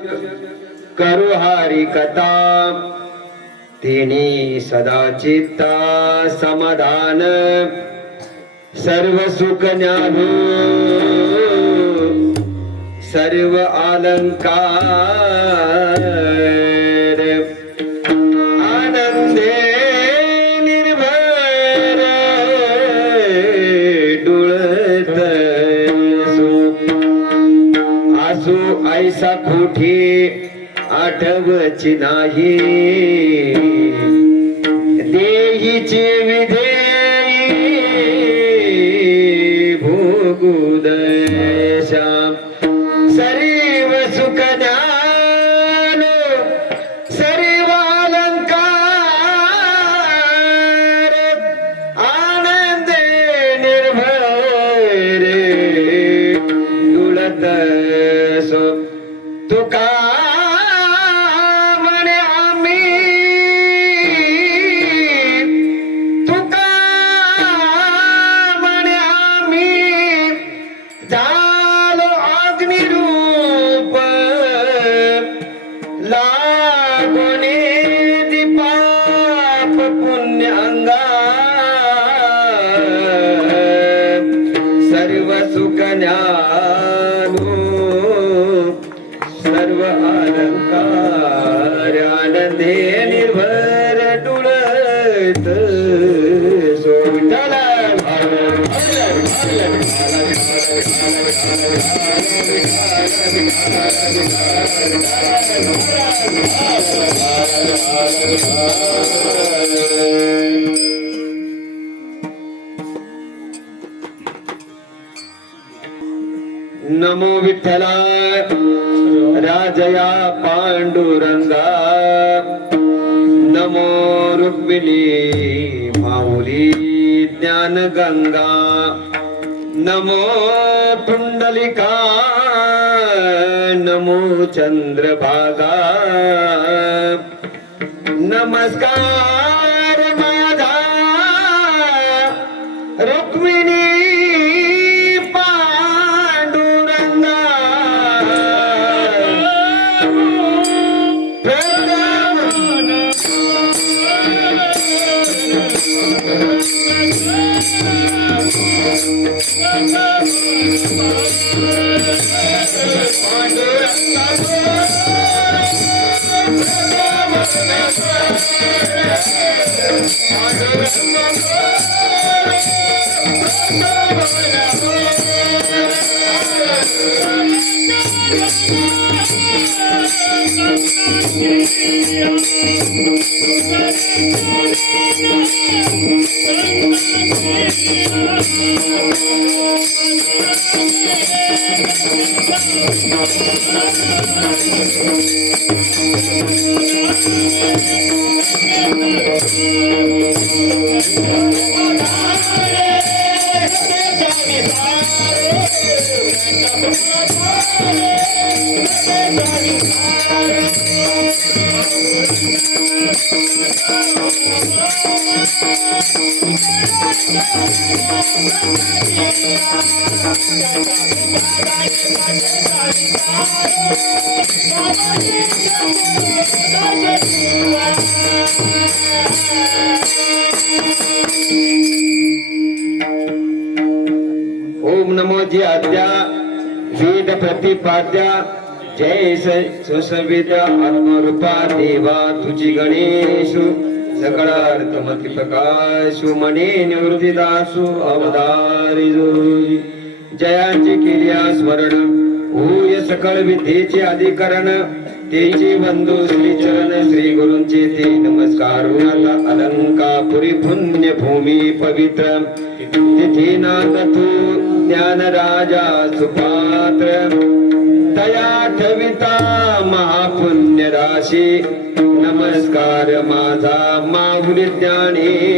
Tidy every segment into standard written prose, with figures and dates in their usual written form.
करू हारी कथा तिनी सदा चित्ता समाधान सर्व सुख ज्ञानो सर्व अलंकार आनंदे निर्भर डुळत आसू ऐसा कुठे आठवची नाही देहीची विधेयी भोगुदशा सर्व सुख ज्ञान सर्व अलंकार आनंदे निर्भर डुळत सो तुका सर्व सुख ज्ञानो सर्व अलंकार आनंदे निर्भर डुळत सो विठ्ठल नमो विठ्ठला राजया पांडुरंगा नमो रुक्मिणी माऊली ज्ञान गंगा नमो पुंडलिका नमो चंद्रभागा नमस्कार माझा रुक्मिणी ओम नमो जी आद्या वेद प्रतिपाद्या जय सुसंविद्या आत्मरूपा देवा तुझी गणेशु सकळार्थमती प्रकाशु मने निवृत्तीदासु अवतारी जोई जयांची केल्या स्मरण होय सकळ विद्येचे अधिकरण तेचे बंधू श्री चरण श्री गुरूंचे ते नमस्कार आता अलंकापुरी पुण्य भूमी पवित्र तिथे नाथ तू ज्ञान राजा सुपात्र तया ठविता महापुण्य राशी नमस्कार माझा माऊली ज्ञानेश्वरा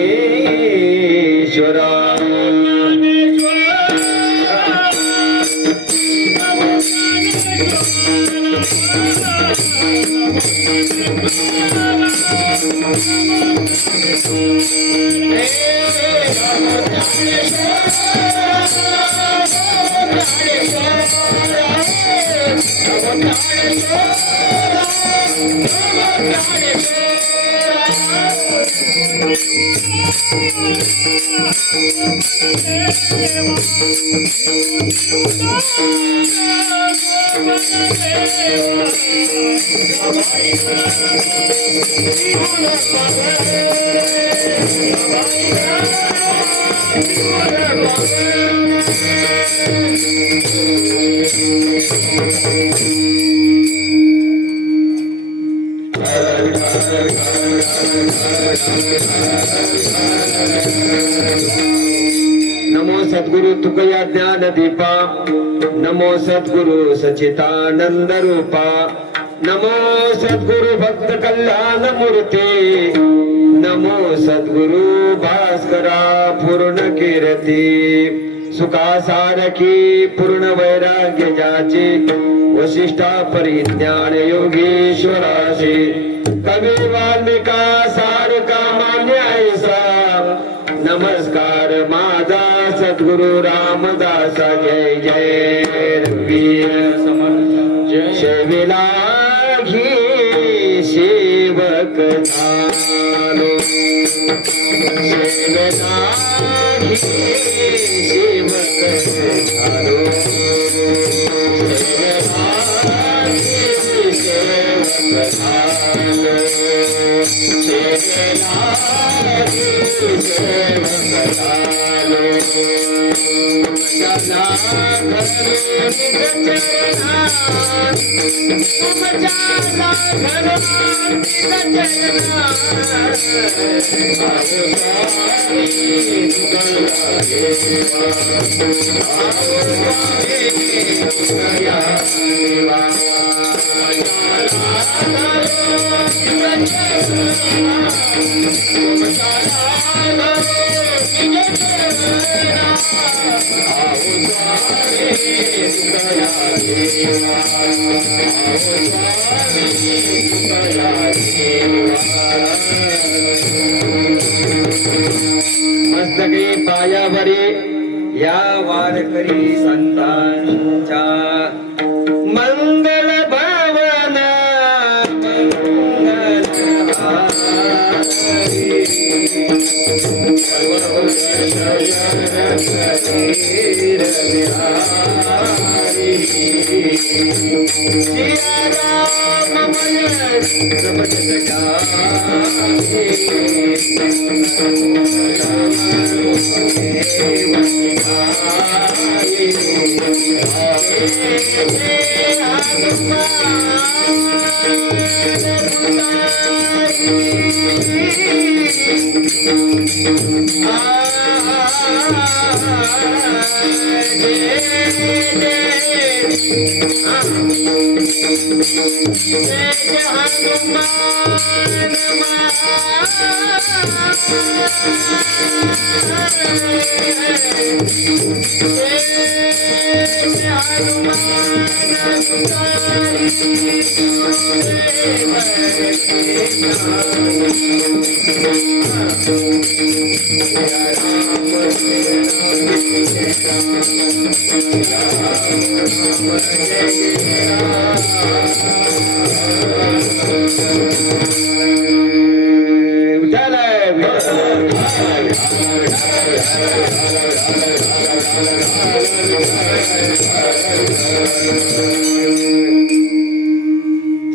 Hey, नमो सद्गुरु तुकया ज्ञान दीपा, नमो सद्गुरु सचितानंद रूपा, नमो सद्गुरु भक्त कल्याण मूर्ती, नमो सद्गुरु भास्करा पूर्ण कीर्ती, सुखासारखी पूर्ण वैराग्य जाची, वशिष्ठा परिज्ञान योगीश्वराशी, कवी वाल्मिका सारखा मान्य ऐसा, नमस्कार माझा सद्गुरु रामदासा, जय जय रघुवीर समर्थ, सेविला घी सेवक झालो, सेविला घी सेवक झालो, सेविला घी सेवक झालो, सेविला मस्तकी पायावरी या वारकरी संतांच्या, मंगल भावना मंगल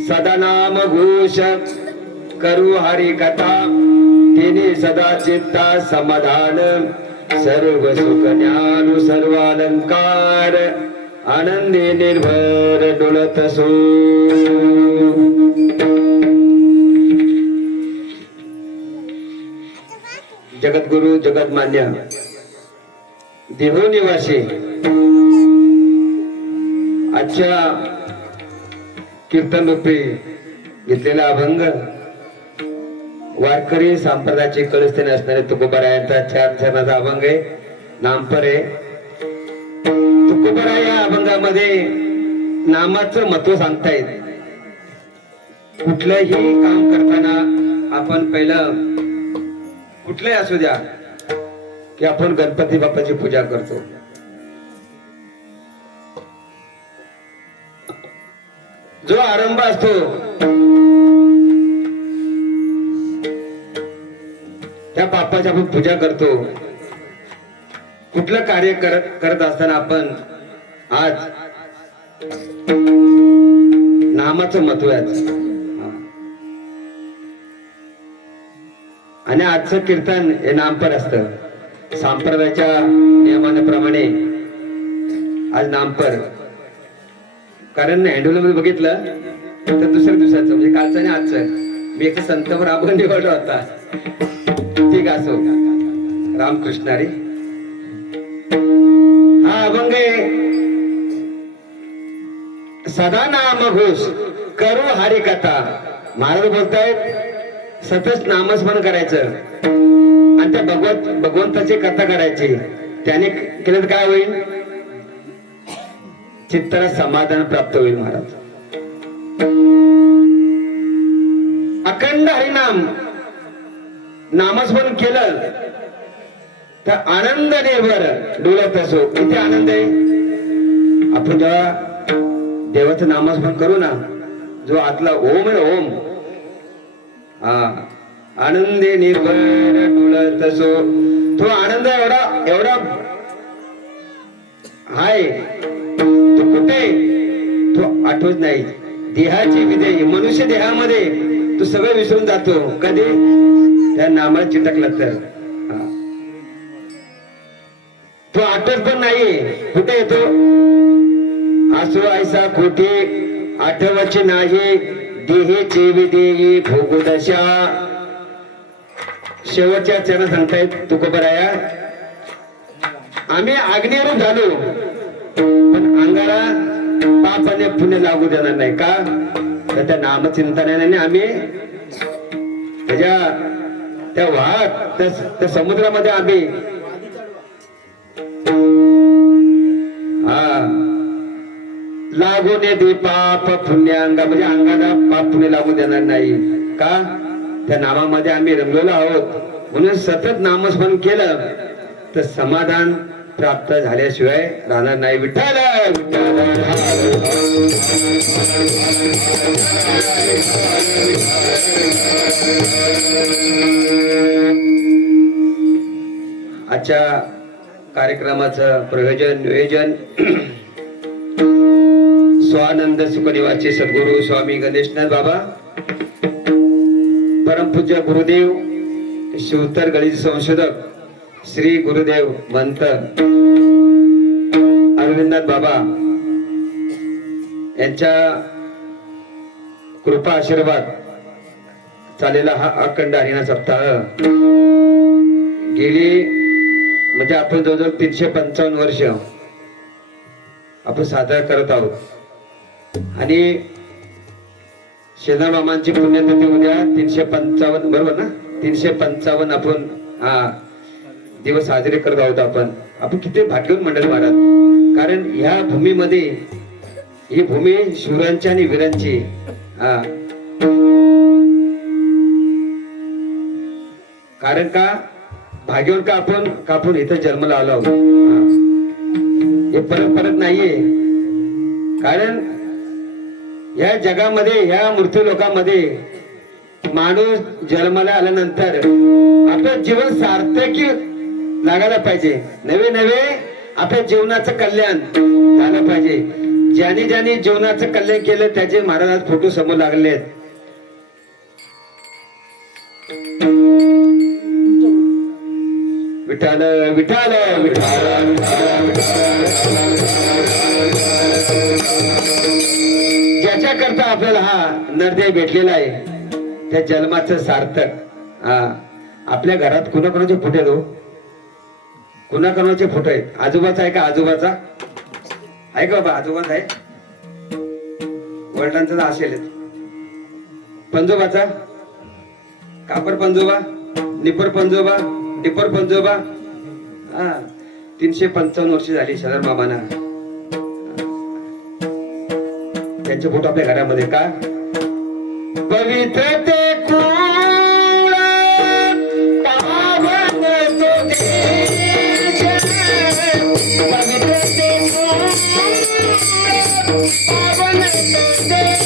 सदा नाम घोष करू हरि कथा, तिने सदा चित्ता समाधान, सर्व सुख ज्ञान सर्वालंकार, आनंदी निर्भर डोलत सो. जगद्गुरु जगतमान्य देहू निवासी आजच्या कीर्तन रूपी घेतलेला अभंग वारकरी संप्रदायाचे कळस्थानी असणारे तुकोबारायांचा 4 चरणाचा अभंग आहे. नामपर आहे. तुकोबारा या अभंगामध्ये नामाचं महत्व सांगतायत. कुठलंही काम करताना आपण पहिलं कुठलंही असू द्या की आपण गणपती बाप्पाची पूजा करतो. जो आरंभ असतो त्या बाप्पाची आपण पूजा करतो. कुठलं कार्य करत असताना आपण आज नामाचं महत्व आहे. आणि आजचं कीर्तन हे नामपर असतं. संप्रदायाच्या नियमाप्रमाणे आज नामपर. कारण हँडोल मध्ये बघितलं तर दुसऱ्या दिवसाचं म्हणजे कालचं आणि आजचं मी एक संतवर आपण निवडला होता. ठीक असो. रामकृष्ण हरी. हा अभंग सदा नाम घोष करू हरी कथा. महाराज बोलतायत सतत नामस्मरण करायचं आणि त्या भगवंताची कथा करायची. त्याने केलं तर काय होईल? चित्ताला समाधान प्राप्त होईल. महाराज अखंड हरिनाम नामस्मरण केलं तर आनंद निर्भर डोलत असो. किती आनंद आहे आपण जेव्हा देवाचं नामस्मरण करू ना. जो आतला ओम आहे ओम, हा आनंदे निर्भर डोलत असो. तो आनंद एवढा हाय तो कुठे तो आठवत नाही. देहाची विदेही मनुष्य देहामध्ये तो सगळं विसरून जातो. कधी त्या नामाला चिटकला तर तो आठवत पण नाही. कुठे येतो? आसो ऐसा खोटे आठवायचे नाही. देहेचे विदेही भोगदशा. शेवटच्या चरण सांगतायत तुकोबराया, आम्ही अग्निरूप झालो पण अंगाला पाप आणि पुण्य लागू देणार नाही. का? तर त्या नामचिंतनाने आम्ही त्या वाहत त्या समुद्रामध्ये आम्ही लागू ने दे पाप पुण्य अंगा. म्हणजे अंगाला पाप पुण्य लागू देणार नाही. का? त्या नामामध्ये आम्ही रंगलेलो आहोत. म्हणून सतत नामस्मरण केलं तर समाधान प्राप्त झाल्याशिवाय राहणार नाही. विठ्ठल आजच्या कार्यक्रमाचं प्रयोजन नियोजन स्वानंद सुखनिवासी सद्गुरु स्वामी गणेशनाथ बाबा, परमपूज्य गुरुदेव शिवतर गणित संशोधक श्री गुरुदेव मंत अरविंदनाथ बाबा यांच्या कृपा आशीर्वाद चालेला हा अखंड हरिनाम सप्ताह गेली म्हणजे आपण जवळजवळ 355 वर्ष आपण साजरा करत आहोत. आणि शेजार मामांची पुण्यतिथी उद्या 355 बरोबर ना. 355 आपण दिवस साजरे करत आहोत. आपण किती भाग्यवान मंडळी महाराज. कारण ह्या भूमीमध्ये ही भूमी शूरांची आणि वीरांची. कारण का भाग्यवान का आपण इथं जन्माला आलो आहोत. हे परत नाहीये. कारण या जगामध्ये ह्या मृत्यू लोकांमध्ये माणूस जन्माला आल्यानंतर आपलं जीवन सार्थकी लागायला पाहिजे. नवे आपल्या जीवनाचं कल्याण झालं पाहिजे. ज्याने जीवनाचं कल्याण केलं त्याचे महाराज आज फोटो समोर लागले आहेत. विठाल विठाल विठाल. ज्याच्या करता आपल्याला हा नरदेह भेटलेला आहे त्या जन्माचं सार्थक. आपल्या घरात कुणाचे फोटो आहेत? कुणाचे फोटो आहेत? आजोबाचा आहे का? आजोबाचा आहे का बाबा? आजोबाचा आहे. वडिलांचा तर असेल. पंजोबाचा? कापर पंजोबा, निपर पंजोबा, डिपर पंजोबा. 355 वर्ष झाली शेजार मामाना. त्यांचे फोटो आपल्या घरामध्ये. का? पवित्र ते कुळ पावन तो देश. पवित्र ते कुळ पावन तो देश.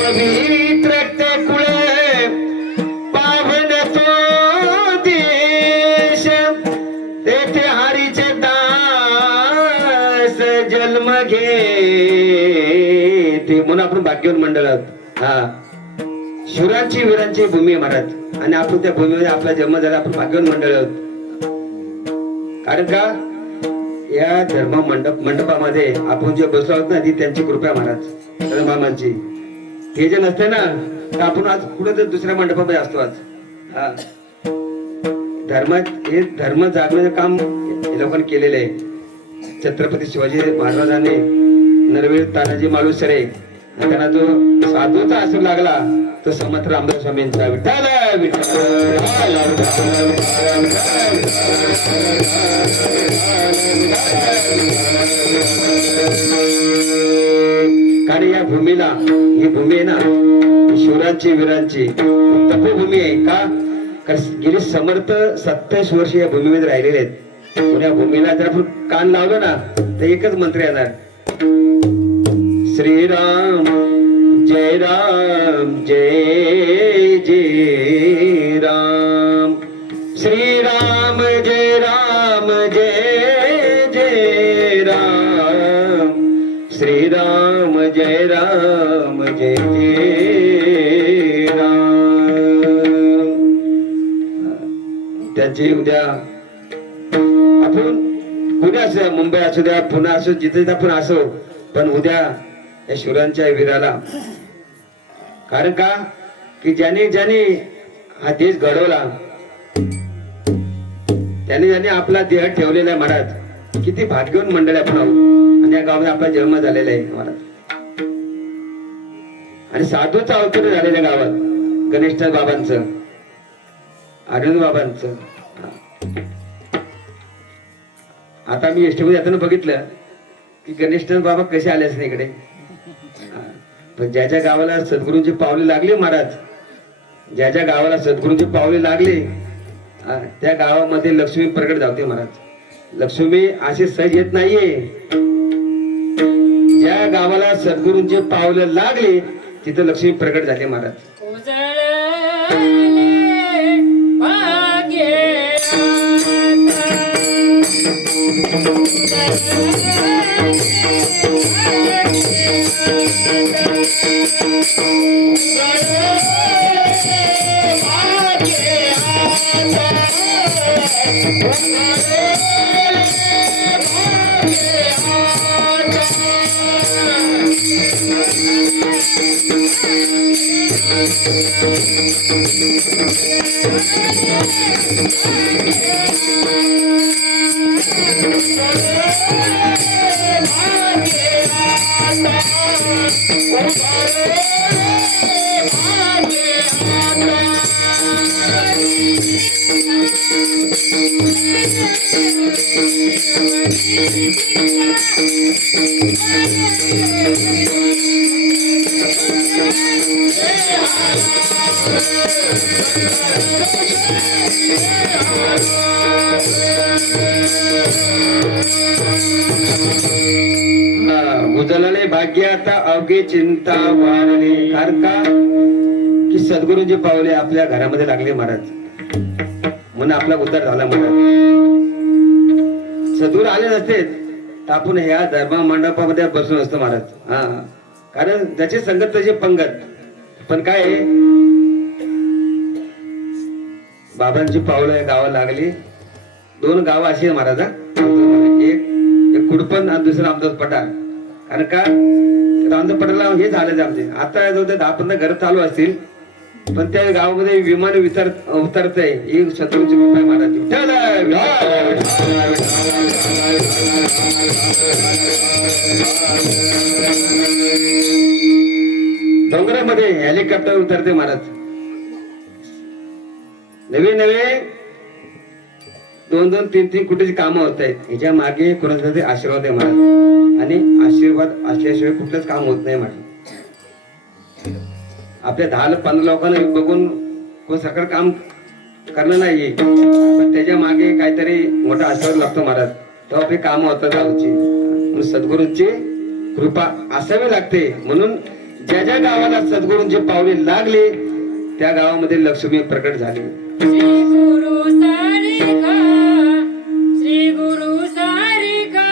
पवित्र ते कुळे पावन तो देश तेथे हरीचे दास जन्म घेते म्हणून आपण भाग्यवान मंडळ आहोत. हा, शूरांची वीरांची भूमी आहे महाराज, आणि आपण त्या भूमीमध्ये आपला जन्म झाला. आपण भाग्यवान मंडळ आहोत. कारण का या धर्म मंडपामध्ये आपण जे बसलो आहोत ना, ती त्यांची कृपा महाराज धर्मामांची. हे जे नसते ना तर आपण आज कुठे तर दुसऱ्या मंडपामध्ये असतो आज. हा, हे धर्म जागण्याचं काम हे लोकांनी केलेलं आहे. छत्रपती शिवाजी महाराजांनी नरवीर तानाजी मालुसरे त्यांना जो साधूचा असू लागला तो समर्थ रामदास स्वामींचा विठ्ठल कारण या भूमीला, ही भूमी आहे ना शिवरांची वीरांची तपोभूमी आहे. का गेली समर्थ 27 वर्ष या भूमीमध्ये राहिलेले आहेत. या भूमीला जर आपण कान लावलं ना तर एकच मंत्र येणार, श्रीराम जय राम जय जय राम, श्रीराम जय राम जय जय राम, श्रीराम जय राम जय जय राम. त्याची उद्या आपण पुणे असू, मुंबई असू द्या, पुणे असो, जिथे आपण असो, पण उद्या या शूरांच्या वीराला, कारण का की ज्याने हा देश घडवला त्याने आपला देह ठेवलेला आहे महाराज. किती भाग्यवान मंडळ आपण आहोत आणि या गावात आपला जन्म झालेला आहे महाराज. आणि साधूचा अवतार झालेल्या गावात गणेश बाबांचं, आनंद बाबांचं. आता मी एसटीमध्ये जाताना बघितलं की गणेश बाबा कसे आलेच नाही इकडे. पण ज्या ज्या गावाला सद्गुरूंची पावले लागली महाराज, ज्या ज्या गावाला सद्गुरूंची पावले लागली त्या गावामध्ये लक्ष्मी प्रकट झाली महाराज. लक्ष्मी असे सहज येत नाहीये. ज्या गावाला सद्गुरूंचे पावले लागले तिथं लक्ष्मी प्रकट झाली महाराज. उजळले भाग्य आता अवघे चिंता वारणे. कारण का की सद्गुरूंचे पावले आपल्या घरामध्ये लागले महाराज, म्हणून आपला उद्धार झाला महाराज. सद्गुरू आले नसते तर आपण ह्या धर्म मंडपामध्ये बसून असतो महाराज. हा, कारण ज्याची संगत त्याची पंगत. पण काय बाबांची पावलं गावाला लागली. 2 गाव अशी आहे महाराज. एक कुडपण आणि दुसरं रामदास पठार. कारण का रामदास पठारला हे झालं आमचे आता जवळ 10-15 घर चालू असतील पण त्या गावामध्ये विमान उतरतंय ही सद्गुरूंची कृपा आहे महाराज. विठ्ठल, डोंगरामध्ये हेलिकॉप्टर उतरते महाराज. नवे नवे 2-2, 3-3 कोटीची कामं होत आहेत. ह्याच्या मागे कोणाचा तरी आशीर्वाद आहे महाराज. आणि आशीर्वाद असल्याशिवाय कुठलंच काम होत नाही महाराज. आपल्या 10-15 लोकांना बघून कोण सरकार काम करणं नाही, पण त्याच्या मागे काहीतरी मोठा आशीर्वाद लागतो महाराज. तेव्हा आपली कामं होतात गावची. म्हणून सद्गुरूंची कृपा असावी लागते. म्हणून ज्या ज्या गावाला सद्गुरूंचे पावले लागले त्या गावामध्ये लक्ष्मी प्रकट झाली. श्री गुरु सारिका, श्री गुरु सारिका,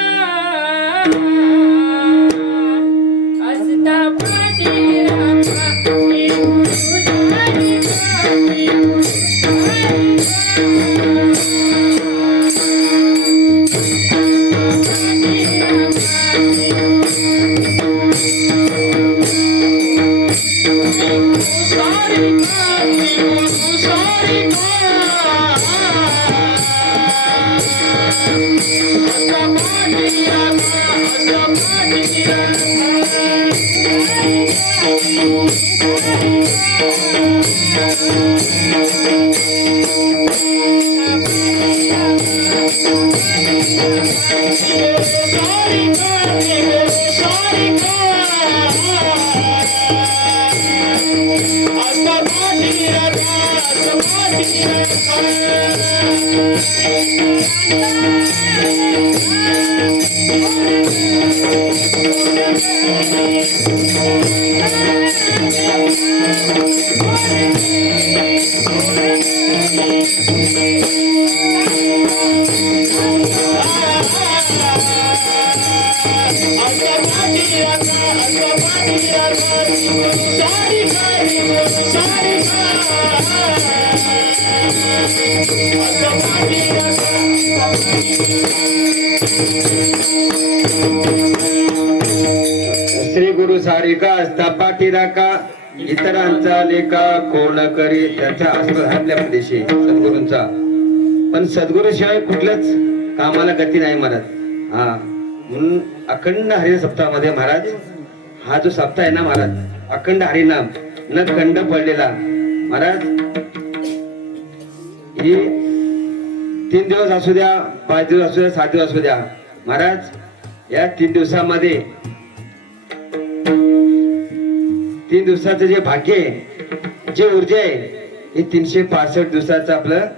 असता पाठीराखा. श्री गुरु सारिका, श्री गुरु श्री गुरु सारिका असता पाठीराखा, इतरांचा लेखा कोण करी. त्याचा आस्वाद आपल्या प्रदेशी सद्गुरूंचा. पण सद्गुरूशिवाय कुठल्याच कामाला गती नाही महाराज. हा म्हणून अखंड हरिनाम सप्ताहामध्ये महाराज, हा जो सप्ताह आहे ना महाराज, अखंड हरिनाम न खंड पडलेला महाराज. ही 3 दिवस असू द्या, 5 दिवस असू द्या, 7 दिवस असू द्या महाराज, या 3 दिवसामध्ये 3 दिवसाचं जे भाग्य आहे, जे ऊर्जा आहे, हे 365 दिवसाचं आपलं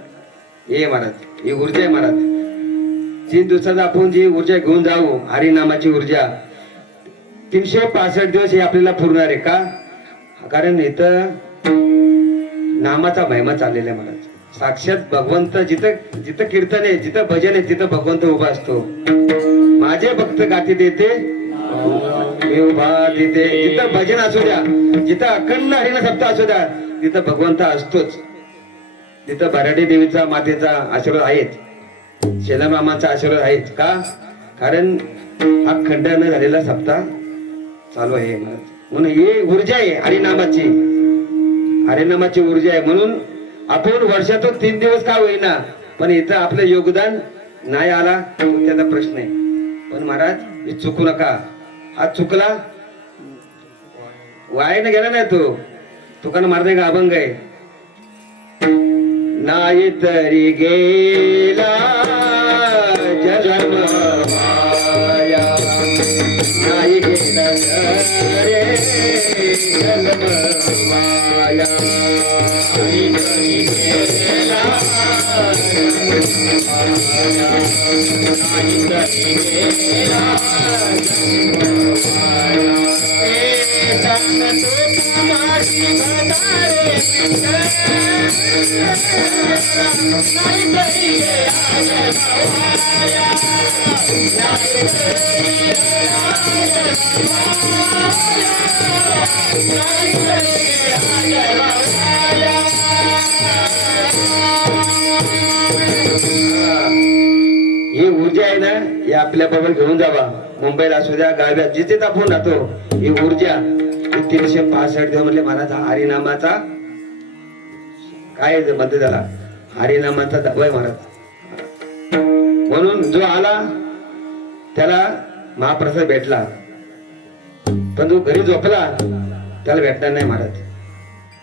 हे महाराज, ही ऊर्जा आहे महाराज. 3 दिवसाचा आपण जी ऊर्जा घेऊन जाऊ, हरिनामाची ऊर्जा, 365 दिवस हे आपल्याला पुरणार आहे का? कारण इथं नामाचा महिमा चाललेला आहे महाराज. साक्षात भगवंत जिथं जिथं कीर्तन आहे, जिथं भजन आहे, तिथं भगवंत उभा असतो. माझे भक्त गाती देते मी उभा तिथे. जिथं भजन असू द्या, जिथं अखंड हरिनाम सप्ताह असू द्या, तिथं भगवंत असतोच. तिथं भराडी देवीचा मातेचा आशीर्वाद आहेच, शेलामामाचा आशीर्वाद आहेच. का? कारण हा खंड न झालेला सप्ताह चालू आहे महाराज. म्हणून ही ऊर्जा आहे हरिनामाची, हरिनामाची ऊर्जा आहे. म्हणून आपण वर्षातून 3 दिवस का होईना, पण इथं आपलं योगदान नाही आला त्याचा प्रश्न आहे. पण महाराज हे चुकू नका. हा चुकला वायाने गेला नाही तो. तुकानं मारते का अभंग आहे, नाही तरी गेला जन्म माया, नाही गेला रे जन्म माया, नाही तरी गेला नाही तरी गेला जन्म माया. ही ऊर्जा आहे ना, ही आपल्या बरोबर घेऊन जावा. मुंबईला असू द्या, गाव्यात जिथे आपण राहतो, ही ऊर्जा 365 दिवस म्हणजे महाराज हा हरिनामाचा काय म्हणते त्याला, हरिनामाचा दबाय महाराज. म्हणून जो आला त्याला महाप्रसाद भेटला, पण जो घरी झोपला त्याला भेटणार नाही महाराज.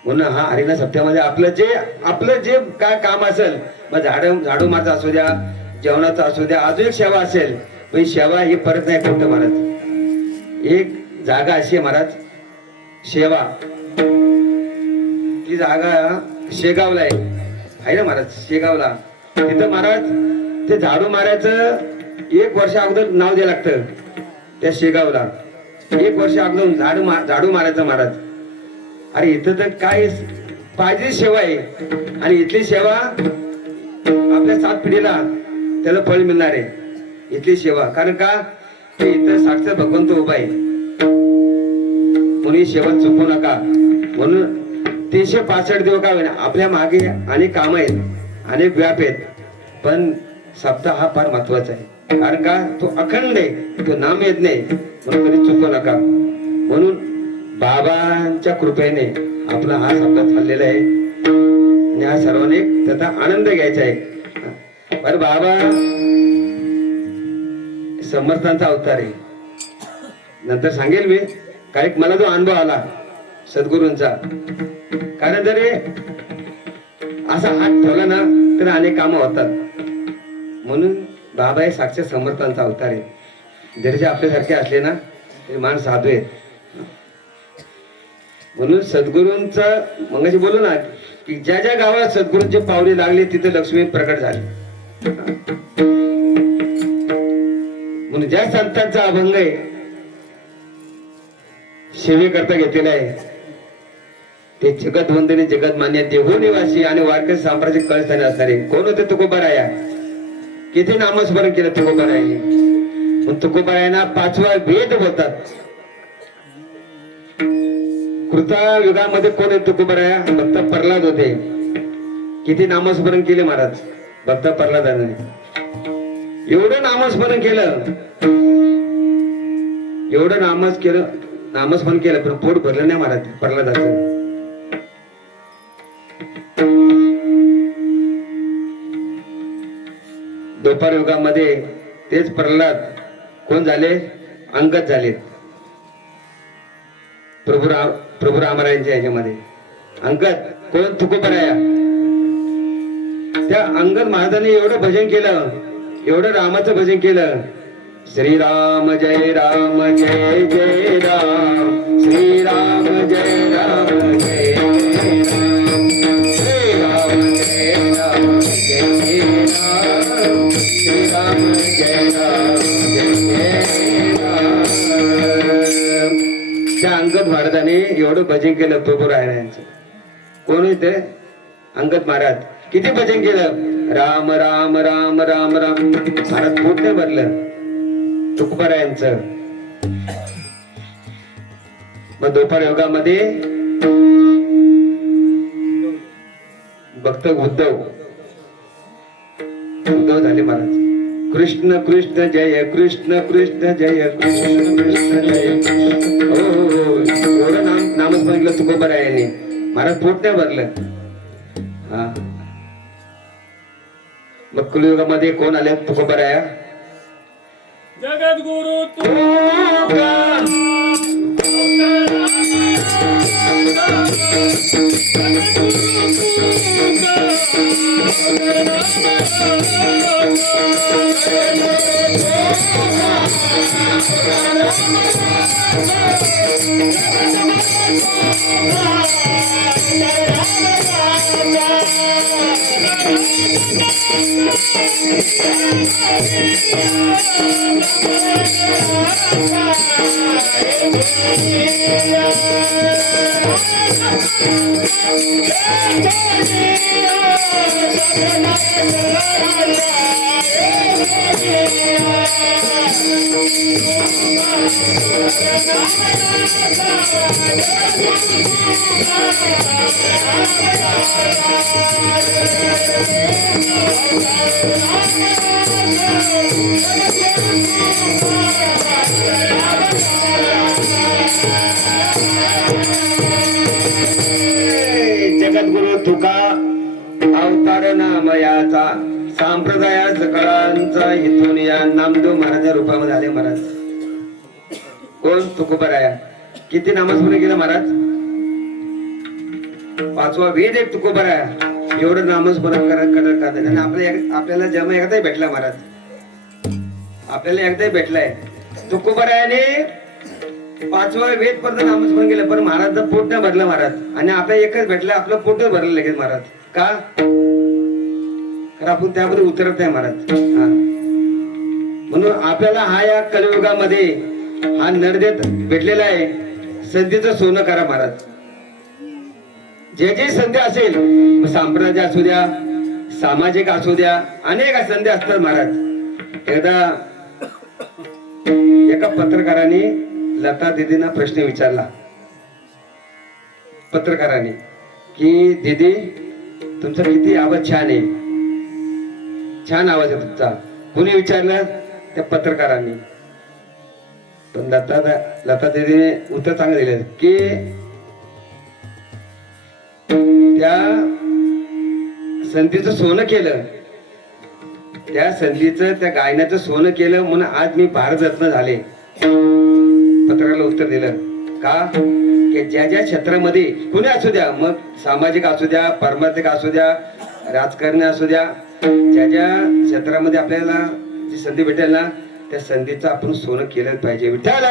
म्हणून हा हरिनाम सप्त्यामध्ये आपलं जे काय काम असेल, मग झाडू मारचा असू द्या, जेवणाचा असू द्या, अजून एक सेवा असेल, पण सेवा ही परत नाही फक्त महाराज. एक जागा अशी आहे महाराज, सेवा, ती जागा शेगावला आहे ना महाराज. शेगावला तिथं महाराज ते झाडू मारायचं 1 वर्ष अगोदर नाव द्यायला लागतं. त्या शेगावला 1 वर्ष अगोदर झाडू मारायचं महाराज. अरे इथं तर काय पाहिजे सेवा आहे, आणि इथली सेवा आपल्या 7 पिढीला त्याला फळ मिळणार आहे. इथली सेवा, कारण का ते इथं साक्षात भगवंत उभा आहे. म्हणून ही सेवा चुकू नका. म्हणून 365 दिवस का होईना आपल्या मागे अनेक काम आहेत, अनेक व्याप आहेत, पण सप्ताह हा फार महत्वाचा आहे. कारण का तो अखंड आहे, तो नाम येत नाही, म्हणून कधी चुकू नका. म्हणून बाबांच्या कृपेने आपला हा सप्ताह चाललेला आहे, आणि हा सर्वांनी त्याचा आनंद घ्यायचा आहे. पण बाबा समर्थांचा अवतार आहे. नंतर सांगेल मी काही मला जो अनुभव आला सद्गुरूंचा. कारण जरी असा हात ठेवला ना तर अनेक कामं होतात. म्हणून बाबा हे साक्षात समर्थांचा अवतार आहे. जरी जे आपल्यासारखे असले ना तरी मान साधू आहेत. म्हणून सद्गुरूंचा मगाशी बोलू ना की ज्या ज्या गावात सद्गुरूंचे पावले लागले तिथे लक्ष्मी प्रकट झाली. म्हणून ज्या संतांचा अभंग आहे सेवेकरता घेतलेला आहे ते जगत वंदने जगत मान्य देहू निवासी आणि वारकरी साम्राज्य कळस्थानी असणारे कोण होते? तुकोबाराया. किती नामस्मरण केलं तुकोबारायाने. मग तुकोबारायांना 5वा वेद बोलतात. कृतायुगामध्ये कोण आहे तुकोबाराया? भक्त प्रल्हाद होते. किती नामस्मरण केले महाराज भक्त प्रल्हादाने. एवढं नामस्मरण केलं, एवढं नामस्मरण केलं, पण पोट भरलं नाही महाराज प्रल्हादाचं. द्वापर युगामध्ये तेच प्रल्हाद कोण झाले? अंगद झाले. प्रभू रामरायांच्या ह्याच्यामध्ये अंगद कोण? तुकोबाराया. त्या अंगद महाराजांनी एवढं भजन केलं, एवढं रामाचं भजन केलं. श्रीराम जय राम जय जय राम, श्रीराम जय राम जय जय राम, श्रीराम जय राम जय जय राम, श्रीराम जय राम जय जय राम. त्या अंगद महाराजांनी एवढं भजन केलं प्रभू रायांचं. कोण होते? अंगद महाराज. किती भजन केलं? राम राम राम राम राम. महाराज पोट नाही भरलं तुकोबारायांचं. मग द्वापर युगामध्ये भक्त उद्धव झाले महाराज. कृष्ण कृष्ण जय कृष्ण कृष्ण जय कृष्ण कृष्ण जय. हो एवढं नामस्मरण केलं तुकोबारायांनी. महाराज पोट नाही भरलं. हा मग कलियुगामध्ये कोण आले? तुकोबाराया. जगद्गुरु जगद्गुरु तुका कोण? तुकोबाराया. किती नामस्मरण केलं महाराज? 5वा वेद एक तुकोबाराया. एवढं नामस्मरण करत आणि आपल्याला जन्म एकदाही भेटला महाराज. आपल्याला एकदाही भेटलाय. तुकोबारायाने 5वा वेद पर्यंत नामस्मरण केलं, पण महाराजचं पोट नाही भरलं महाराज. आणि आपल्याला एकच भेटलं, आपलं पोटच भरलं लगेच महाराज. का? कारण आपण त्यामध्ये उतरत नाही महाराज. म्हणून आपल्याला हा या कलियुगामध्ये हा नरदेत भेटलेला आहे. संधीचं सोनं करा महाराज. जे जे संधी असेल, सांप्रदाय असू द्या, सामाजिक असू द्या, अनेक संधी असतात महाराज. एकदा एका पत्रकाराने लता दीदींना प्रश्न विचारला. पत्रकाराने की दीदी तुमचा किती आवाज छान आहे, छान आवाज आहे तुमचा. कोणी विचारलं? त्या पत्रकारांनी. पण लता दीदीने उत्तर चांगलं दिलं की त्या संधीचं सोनं केलं, त्या संधीचं त्या गायनाचं सोनं केलं म्हणून आज मी भारतरत्न झाले. पत्रकाराला उत्तर दिलं. का? की ज्या ज्या क्षेत्रामध्ये कुणी असू द्या, मग सामाजिक असू द्या, पारमार्थिक असू द्या, राजकारणी असू द्या, ज्या ज्या क्षेत्रामध्ये आपल्याला जी संधी भेटेल ना, त्या संधीचं आपण सोनं केलं पाहिजे. विठ्ठल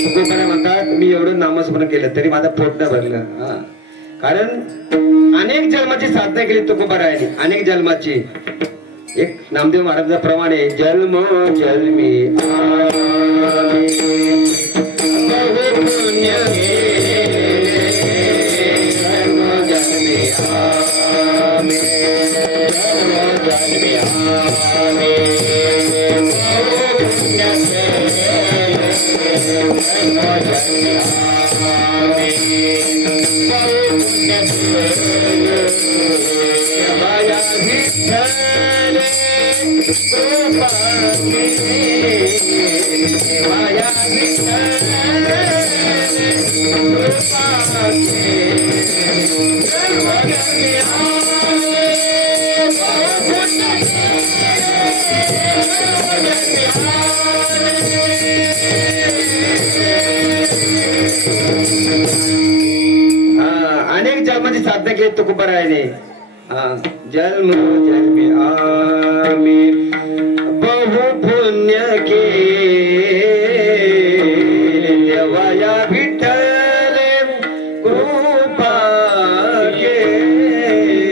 तुकोबाराया म्हणतात मी एवढं नामस्मरण केलं तरी माझं पोट नाही भरलं. कारण अनेक जन्माची साधना केली तुकोबारायाने, अनेक जन्माची. एक नामदेव महाराजांप्रमाणे जन्म जन्मी आम्ही बहु पुण्य अनेक जन्माची साधना केली तुकोबारायाने. जन्म जन्मी आम्ही बहु पुण्य केले देवाया विठ्ठल कृपा केली.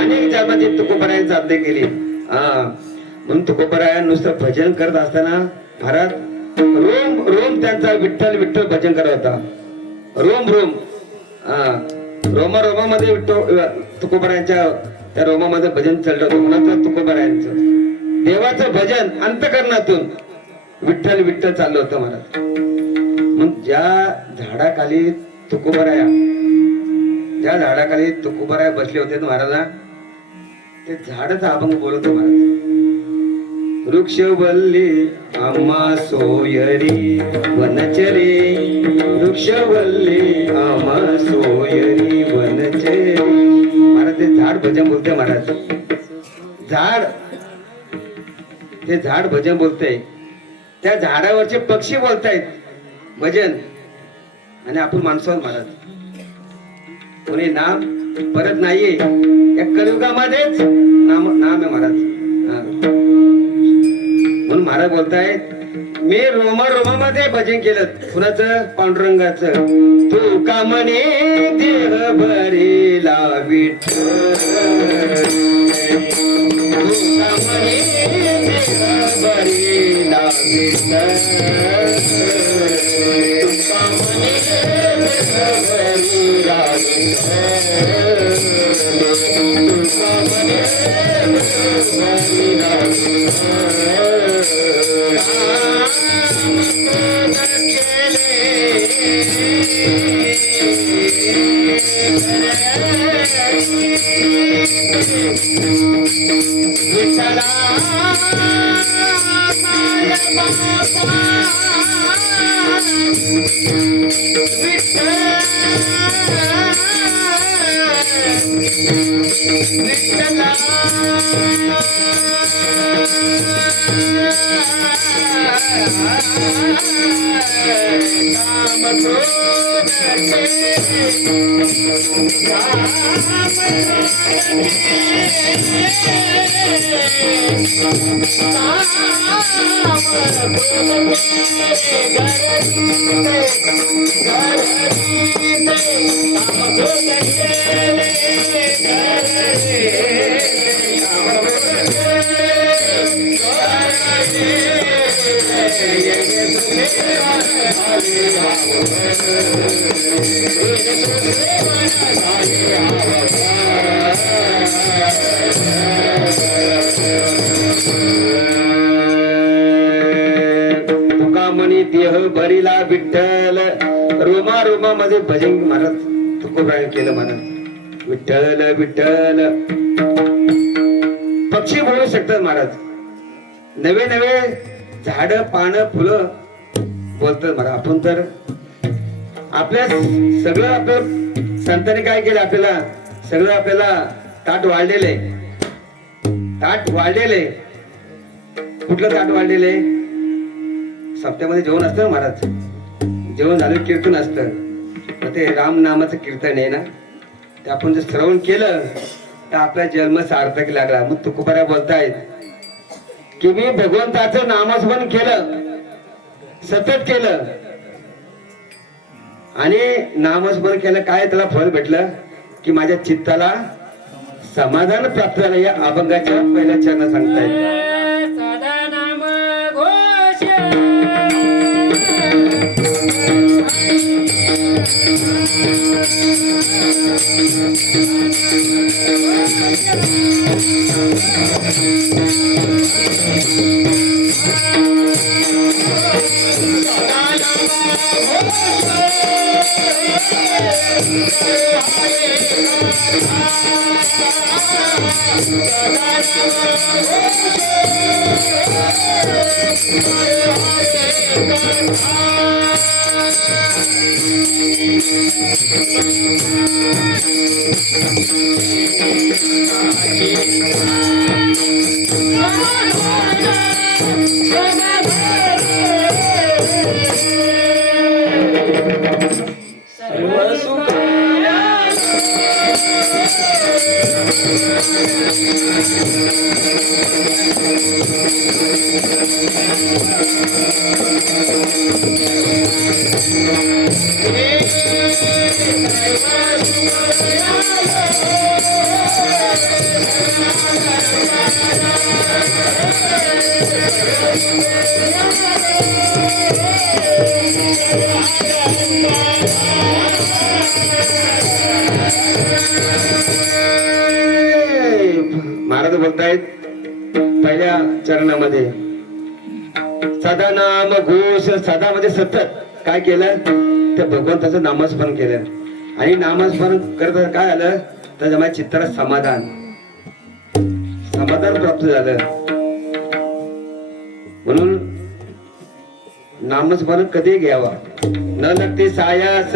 अनेक जन्माची तुकोबारायाने साधना केली. म्हणून तुकोबाराया नुसतं भजन करत असताना महाराज रोम रोम त्यांचा विठ्ठल विठ्ठल भजन करत होता. रोम रोम रोमा रोमामध्ये तुकोबारायांच्या त्या रोमामध्ये भजन चाललं होतं. कुणाचं? तुकोबारायांचं. देवाचं भजन अंतकरणातून विठ्ठल विठ्ठल चाललं होतं महाराज. मग ज्या झाडाखाली तुकोबाराया, ज्या झाडाखाली तुकोबाराया बसले होते महाराजा, ते झाडच अभंग बोलवतो महाराज. वृक्षवल्ली आम्हा सोयरी वनचरी, वृक्षवल्ली आम्हा सोयरी वनचरी. महाराज ते झाड भजन बोलते महाराज. झाड, ते झाड भजन बोलते. त्या झाडावरचे पक्षी बोलतायत भजन, आणि आपण माणसं महाराज. कोणी नाम परत नाहीये या कलियुगामध्येच नाम आहे महाराज. म्हणून महाराज बोलतायत मी रोमा रोमामध्ये भजन केलं. कुणाचं? पांडुरंगाचं. तू का म्हणे देह भरेला विठ्ठल, तू का म्हणे देह भरेला विठ्ठल, तू का म्हणे देह भरेला विठ्ठल, तू का म्हणे देह भरेला विठ्ठल. विठ्ठला तुकामणी देह भरिला विठ्ठल रोमा रोमा मध्ये भजन म्हणत तुकोबाई केलं म्हणत विठ्ठल विठ्ठल पक्षी बोलू शकतात महाराज नवे नवे झाड पान फुलं बोलतात महाराज आपण तर आपल्या सगळं आपलं संतांनी काय केलं आपल्याला सगळं आपल्याला ताट वाढलेले कुठलं ताट वाढलेले सप्त्यामध्ये जेवण असतं ना महाराज जेवण झालं कीर्तन असतं तर ते राम नामाचं कीर्तन आहे ना ते आपण जर श्रवण केलं तर आपला जन्म सार्थक लागला मग तुकोबारा बोलतायत की मी भगवंताचं नामस्मरण केलं सतत केलं आणि नामस्मरण केलं काय त्याला फळ भेटलं की माझ्या चित्ताला समाधान प्राप्त झालं या अभंगाच्या पहिल्या चरण सांगतायत सदा नाम घोष महाराज बोलतायत पहिल्या चरणामध्ये सदा नाम घोष सदा म्हणजे सतत काय केलं ते भगवंताचं नामस्मरण केलं आणि नामस्मरण करत काय आलं तर माझ्या चित्ताला समाधान प्राप्त झालं म्हणून नामस्मरण कधी घ्यावा न लगते सायास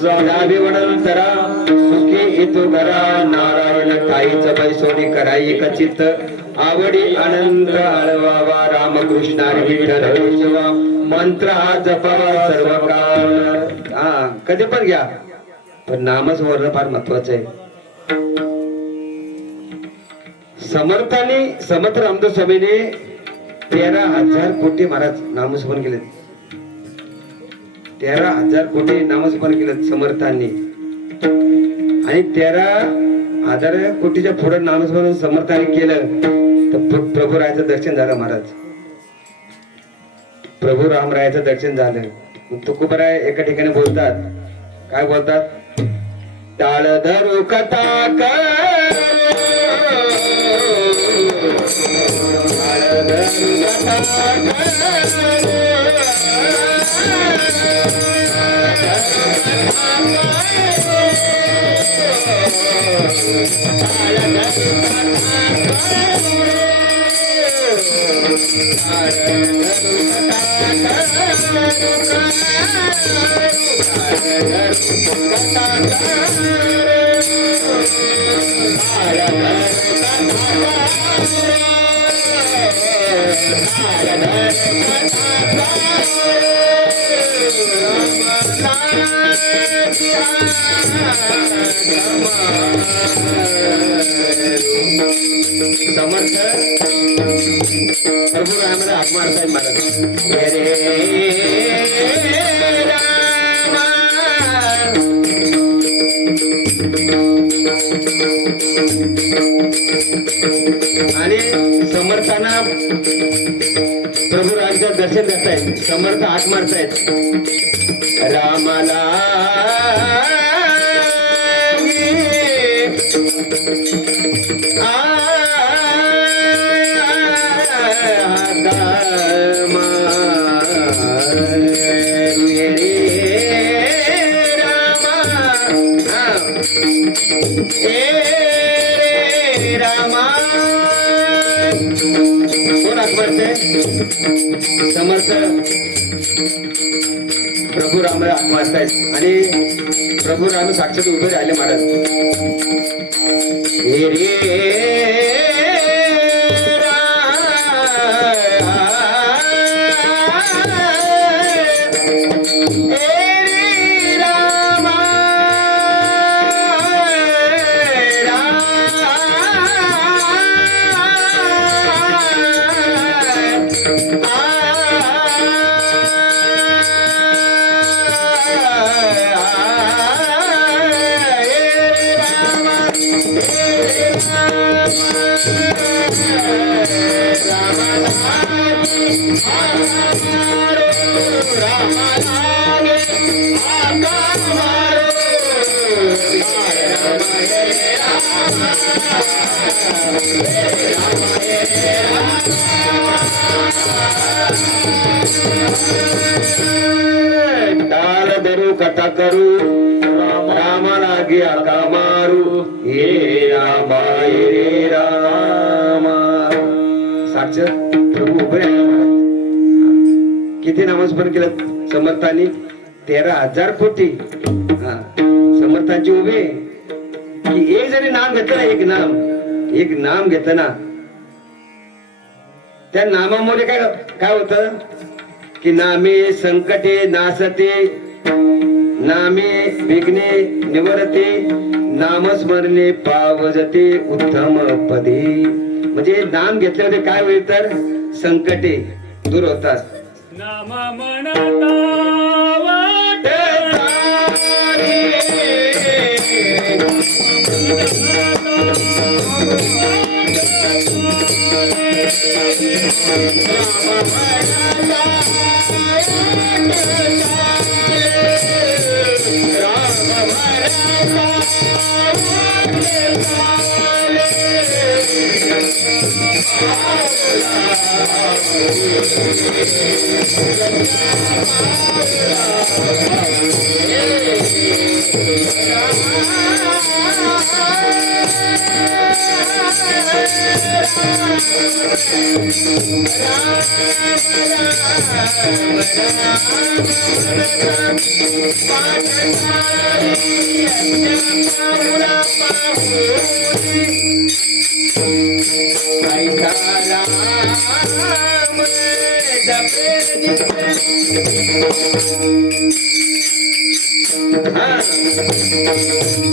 जावे वडंतरा सुखी येतो घरा नारायण काहीच बैसोडी कराई कचित आवडी आनंद आळवावा रामकृष्ण विठ्ठल केशवा मंत्र हा जपावा सर्व काळ हा कधी पण घ्या पण नामस्मरण फार महत्वाचं आहे समर्थ रामदास स्वामीने 13,000 कोटी महाराज नामस्मरण केले 13,000 कोटी नामस्मरण केलं समर्थांनी आणि 13,000 कोटीच्या पुढे नामस्मरण समर्थांनी केलं तर प्रभू रायाचं दर्शन झालं महाराज प्रभू रामरायाचं दर्शन झालं तुकोबाराय एका ठिकाणी बोलतात काय बोलतात टाळ धरू कथा समर्थ प्रभू रामाला हाक मारताय मला आणि समर्थांना प्रभू रामचं दर्शन देत आहेत समर्थ हाक मारतायत रामाला समर्थ प्रभू रामाला हाक मारतायत आणि प्रभू राम साक्षात उभे राहिले महाराज हे रे ताल धरू कथा करू रामा लागे आका मारू हे रामा हे रामा साक्षात प्रभू उभे आहे किती नामच पण केलं समर्थांनी 13,000 कोटी समर्थांची उभे की एक जरी नाम घेतलं ना एक नाम घेतलं ना त्या नामामुळे काय होतं की नामे संकटे नासते नामे विघ्ने निवरते नामस्मरणे पावजते उत्तम पदे म्हणजे नाम घेतल्यावर काय होईल तर संकटे दूर होतात नाम म्हणता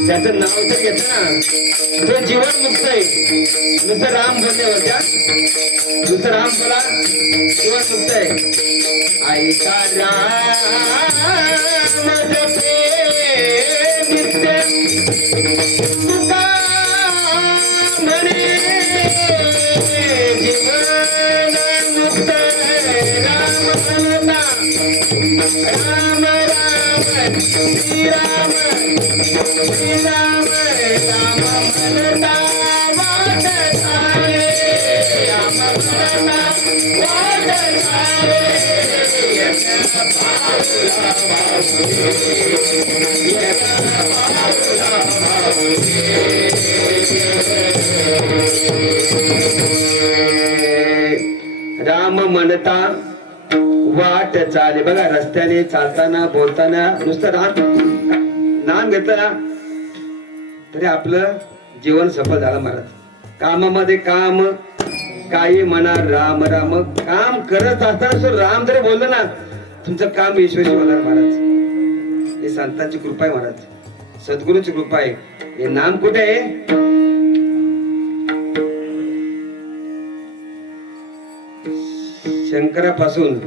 त्याचं नाव तर घेत ना तो जीवन मुक्त आहे नुसतं राम बोलल्यावर त्या नुसतं राम बोला जीवन मुक्त आहे ऐका राम जपे नित्य तुका म्हणे जीवन मुक्त राम म्हणता राम राम श्री राम श्री राम राम म्हणता वाट चाले राम म्हणता वाट चाले राम म्हणता वाट चाले बघा रस्त्याने चालताना बोलताना नुसतं नाम घेतलं ना तरी आपलं जीवन सफल झालं महाराज. कामामध्ये काम, काही म्हणा राम राम. काम करत असताना सो राम जरी बोललं ना, तुमचं काम यशस्वी होणार महाराज. हे संतांची कृपा आहे महाराज, सद्गुरूंची कृपा आहे. हे नाम कुठे आहे? शंकरापासून,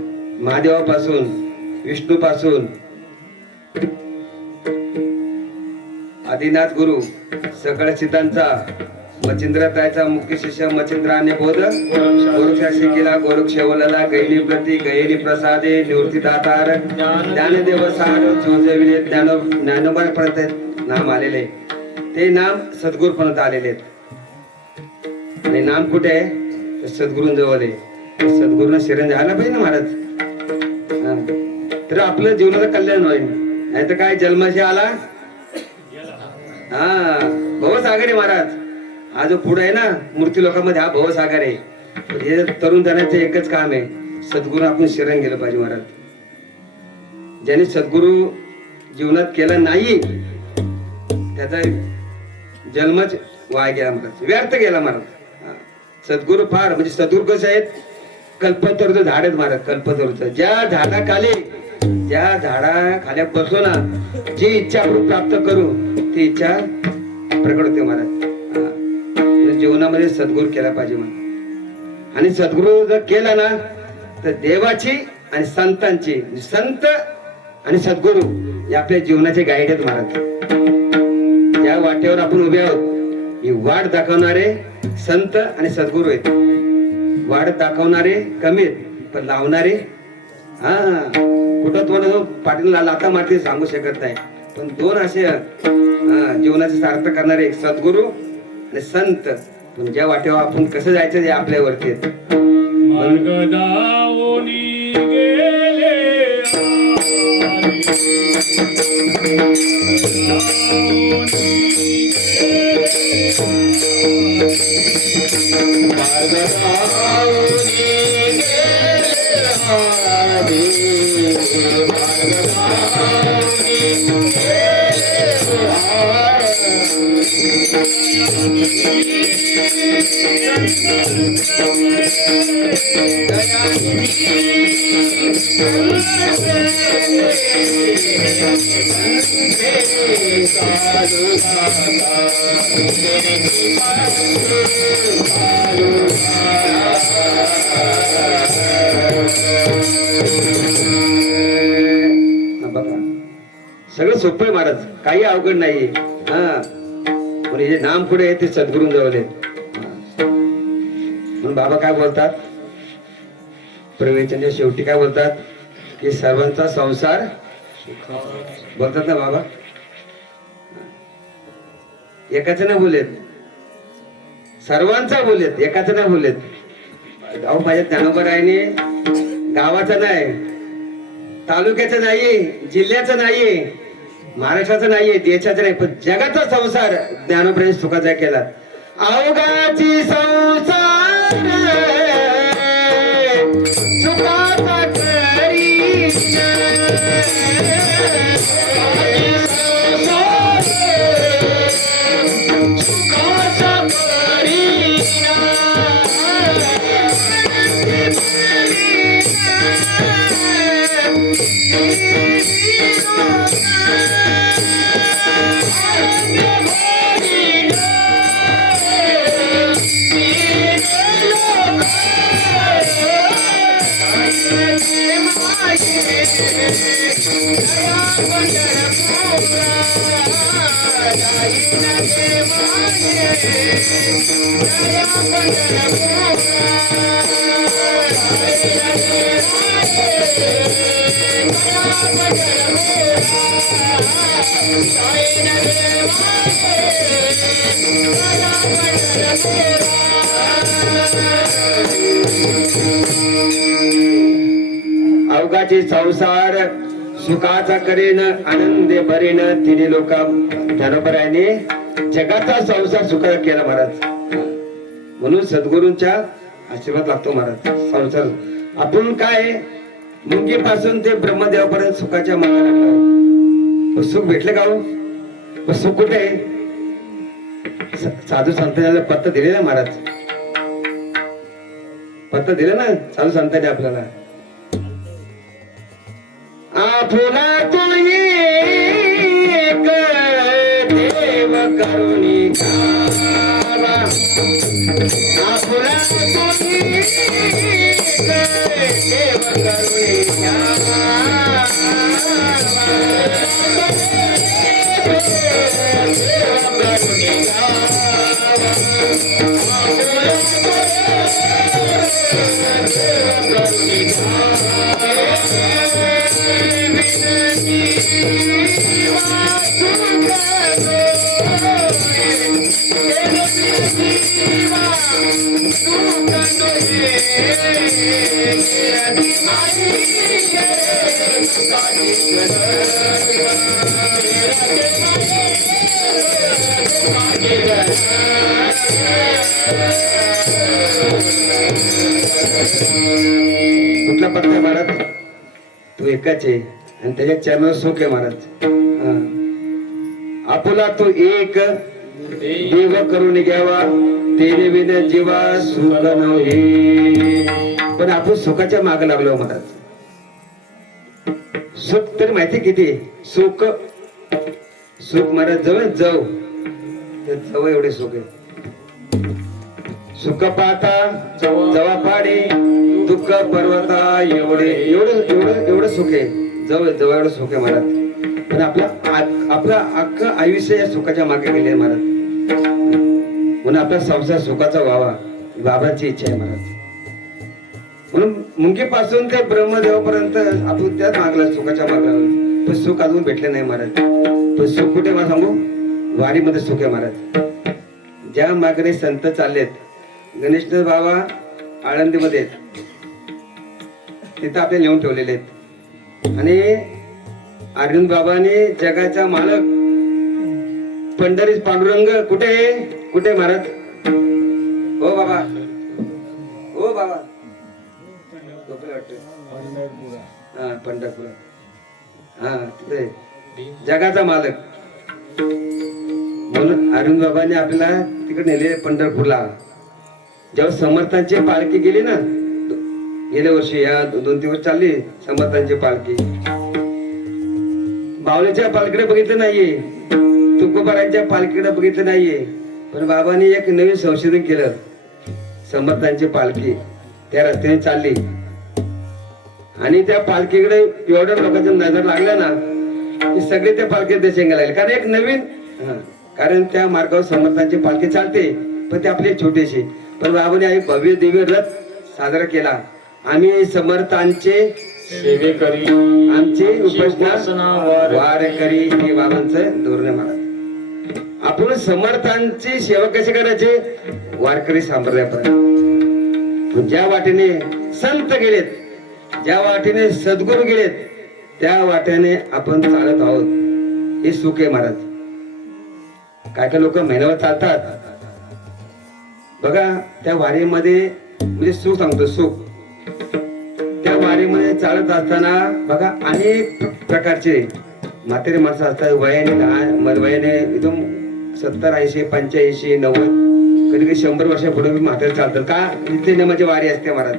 महादेवापासून, विष्णूपासून, आदिनाथ गुरु सकळ सिद्धांचा मच्छिंद्रतायचा मुख्य शिष्य मच्छिंद्राने बोध गोरक्षाशी केला. गोरक्ष वलला गैनी प्रती गैनी प्रसादे निवृत्ती दातार ज्ञानदेव सार जोजविले ज्ञानोबापर्यंत नाम आलेले. ते नाम सद्गुरूपर्यंत आलेले आहेत. आणि नाम कुठे आहे? सद्गुरूंजवळ आहे. सद्गुरूंना शरण जायला पाहिजे ना महाराज. तर आपलं जीवनाचं कल्याण होईल. नाही तर काय जन्माशी आला हा भवसागर आहे महाराज. हा जो पुढे आहे ना मूर्ती लोकांमध्ये, हा भवसागर आहे. हे तरुण जणांचं एकच काम आहे, सद्गुरू आपण शरण गेलं पाहिजे महाराज. ज्याने सद्गुरू जीवनात केला नाही त्याचा जन्मच वाया गेला महाराज, व्यर्थ गेला महाराज. सद्गुरू फार म्हणजे सद्गुरू कसे आहेत? कल्पतरूचं झाड आहेत महाराज. कल्पतरूचं ज्या झाडाखाली, ज्या झाडाखाली बसलो ना, जी इच्छा आपण प्राप्त करू ती इच्छा प्रकट होते महाराज. जीवनामध्ये सद्गुरू केला पाहिजे महाराज. आणि सद्गुरू जर केला ना तर देवाची आणि संतांची, संत आणि सद्गुरू हे आपल्या जीवनाचे गाईड आहेत महाराज. ज्या वाटेवर आपण उभे आहोत ही वाट दाखवणारे संत आणि सद्गुरू आहेत. वाट दाखवणारे कमी आहेत, पण लावणारे हा कुठं तुम्हाला पाठीला लाता मारती सांगू शकत नाही. पण दोन असे जीवनाचे सार्थ करणारे एक सद्गुरू आणि संत. पण ज्या वाटेवर आपण कसं जायचं ते आपल्यावरती सगळं सोपं आहे महाराज, काही अवघड नाहीये. हा पण हे नाम पुढे आहे ते सद्गुरूंजवळ आहे. म्हणून बाबा काय बोलतात प्रवचनाच्या शेवटी, काय बोलतात की सर्वांचा संसार बोलतात ना बाबा. एकाच नाही बोलेत, सर्वांचा बोलेत, एकाच नाही बोलेत. अहो माझ्या ज्ञानोबरायने गावाचं नाही, तालुक्याचं नाहीये, जिल्ह्याचं नाहीये, महाराष्ट्राचं नाहीये, देशाचं नाही, पण जगाचा संसार ज्ञानोबरायने सुखाचा केला. अवघाची संसार सुखाचा करी अवघाची संसार सुखाचा करेन आनंदे भरेन तिने लोक ज्ञानोबरायने जगाचा संसार सुखाचा केला महाराज. म्हणून सद्गुरूंच्या आशीर्वाद लागतो महाराज. संसार आपण काय मुंगीपासून ते ब्रह्मदेवापर्यंत सुखाच्या मार्गाला लागलो. सुख भेटले का हो? सुख कुठे आहे? साधू संतांना पत्ता दिले ना महाराज, पत्ता दिले ना साधू संतांनी आपल्याला. आपुला तू एक देव करुणी घ्यावा, आपुला तू एक देव करुणी घ्यावा, कुठला पत्ता आहे महाराज? तू एकाच आहे आणि त्याच्या चरणावर सुख आहे महाराज. आपुला तो एक देव करून घ्यावा, तेने विन जीवा सुख नव्हे. पण आपण सुखाच्या मागे लागलो महाराज. सुख तरी माहिती किती सुख, सुख महाराज जवळ जाऊ जवळ एवढे सुख आहे. सुख पाहता जवा पाडे, दुःख पर्वता एवढे एवढं एवढं एवढं सुख आहे. जवळ जवळ एवढं सुख आहे महाराज. पण आपलं अख्खं आयुष्य या सुखाच्या मागे गेले महाराज. म्हणून आपला संसार सुखाचा व्हावा बाबाची इच्छा आहे महाराज. म्हणून मुंगीपासून ते ब्रह्मदेवापर्यंत आपण त्याच मागला सुखाच्या मागला. पण सुख अजून भेटले नाही महाराज. पण सुख कुठे मला सांगू? वारीमध्ये सुख आहे महाराज. ज्या मागणे संत चाललेत, गणेश बाबा आळंदीमध्ये तिथं आपले लिहून ठेवलेले आहेत. आणि अरविंद बाबांनी जगाचा मालक पंढरी पांडुरंग कुठे कुठे महाराज? हो बाबा, हो बाबा, हा पंढरपूर, हा तिथे जगाचा मालक. म्हणून अरविंद बाबांनी आपल्याला तिकडे नेले पंढरपूरला. जेव्हा समर्थांची पालखी गेली ना गेल्या वर्षी, या 2 दिवस चालली समर्थांची पालखी. बावलीच्या पालखीकडे बघितलं नाहीये, तुकोबारांच्या पालखीकडे बघितलं नाहीये. पण बाबांनी एक नवीन संशोधन केलं. समर्थांची पालखी त्या रस्त्याने चालली आणि त्या पालखीकडे एवढ्या लोकांच्या नजर लागल्या ना की सगळे त्या पालखीत देशांगा लागले. कारण एक नवीन, कारण त्या मार्गावर समर्थांची पालखी चालते पण ते आपले छोटेसे. पण बाबांनी एक भव्य दिव्य रथ साजरा केला. आम्ही समर्थांचे सेवेकरी, आमची उपासना वारकरी हे बाबांचं धोरण आहे महाराज. आपण समर्थांची सेवा कशी करायची? वारकरी संप्रदायापर्यंत. ज्या वाटेने संत गेलेत, ज्या वाटेने सद्गुरू गेलेत, त्या वाटेने आपण चालत आहोत. हे सुख आहे महाराज. काय काय लोक महिन्यावर चालतात बघा. त्या वारीमध्ये म्हणजे सुख सांगतो, सुख त्या वारीमध्ये चालत असताना बघा अनेक प्रकारचे म्हातारे माणसं असतात. वयाने लहान, वयाने एकदम 70, 80, 85, 90, कधी कधी 100 वर्षापुढे म्हातारे चालतात. का? इथे नेमाची वारी असते महाराज.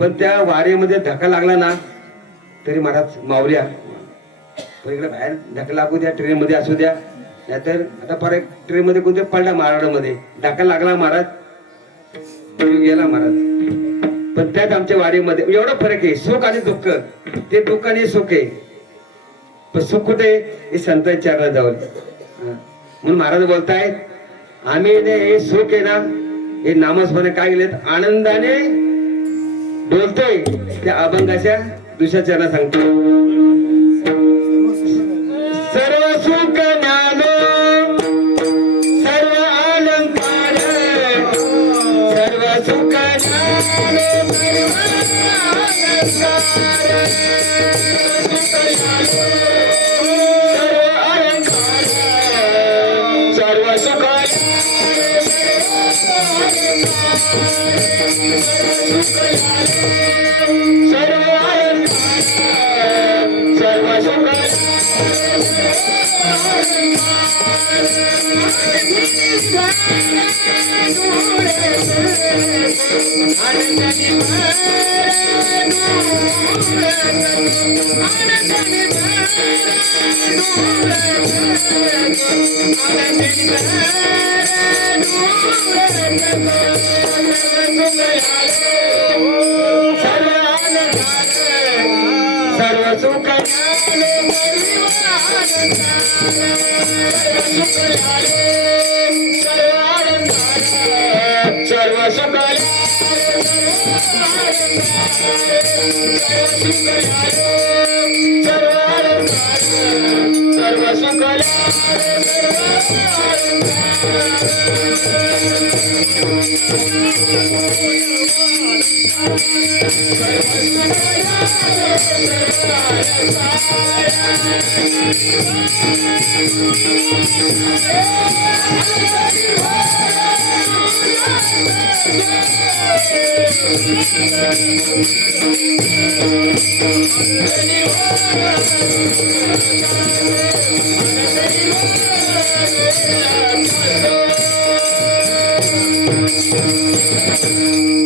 पण त्या वारीमध्ये धक्का लागला ना तरी महाराज माऊल्या, पण इकडे बाहेर धक्का लागू द्या, ट्रेन मध्ये असू द्या, नाहीतर आता परत ट्रेन मध्ये कोणते पडला महाराष्ट्रामध्ये धक्का लागला महाराज, गेला महाराज. पण त्यात आमच्या वारीमध्ये एवढा फरक आहे. सुख आणि दुःख, ते दुःख आणि सुख आहे. पण सुख कुठे? हे संतांच्या चरणात जाऊन. म्हणून महाराज बोलतायत आम्ही हे सुख आहे ना हे नामस्मरण काय गेलेत आनंदाने डोलतोय. त्या अभंगाच्या दुसऱ्या चरणात सांगतो. सर्व सुख ज्ञानो सर्व अलंकार, सर्व सुख ज्ञानो सर्व सुख सर्व सुख सर्व सुख सर्व सुख सर्व सुख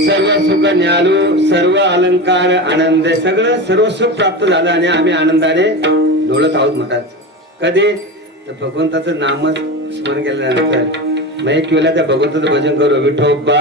सर्व सुख न्यालो, सर्व अलंकार आनंद, सगळं सर्व सुख प्राप्त झालं आणि आम्ही आनंदाने डोळत आहोत म्हणतात. कधी तर भगवंताचं नाम स्मरण केल्यानंतर मग एक वेळेला त्या भगवंताचं भजन करू. विठोबा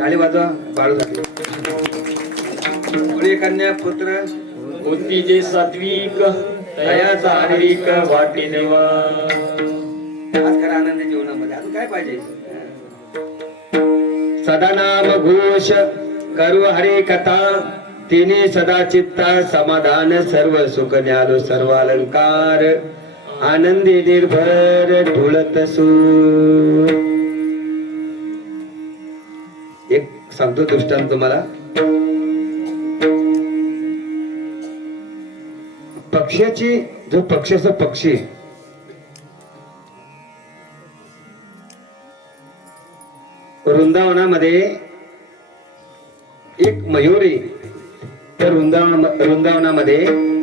टाळी वाजवा. बाळू पुढे कन्या पुत्र होती जे सात्विक तया चारिक वाटे देवा. आज खरा आनंद जीवनामध्ये अजून काय पाहिजे. सदा नाम घोष करू हरी कथा, तिने सदा चित्ता समाधान, सर्व सुख न्यालो सर्व अलंकार, आनंदी निर्भर ढुळत सू. एक सांगतो दृष्टांत तुम्हाला. पक्ष्याची जो पक्षाचा पक्षी वृंदावनामध्ये एक मयुरी तर वृंदावनामध्ये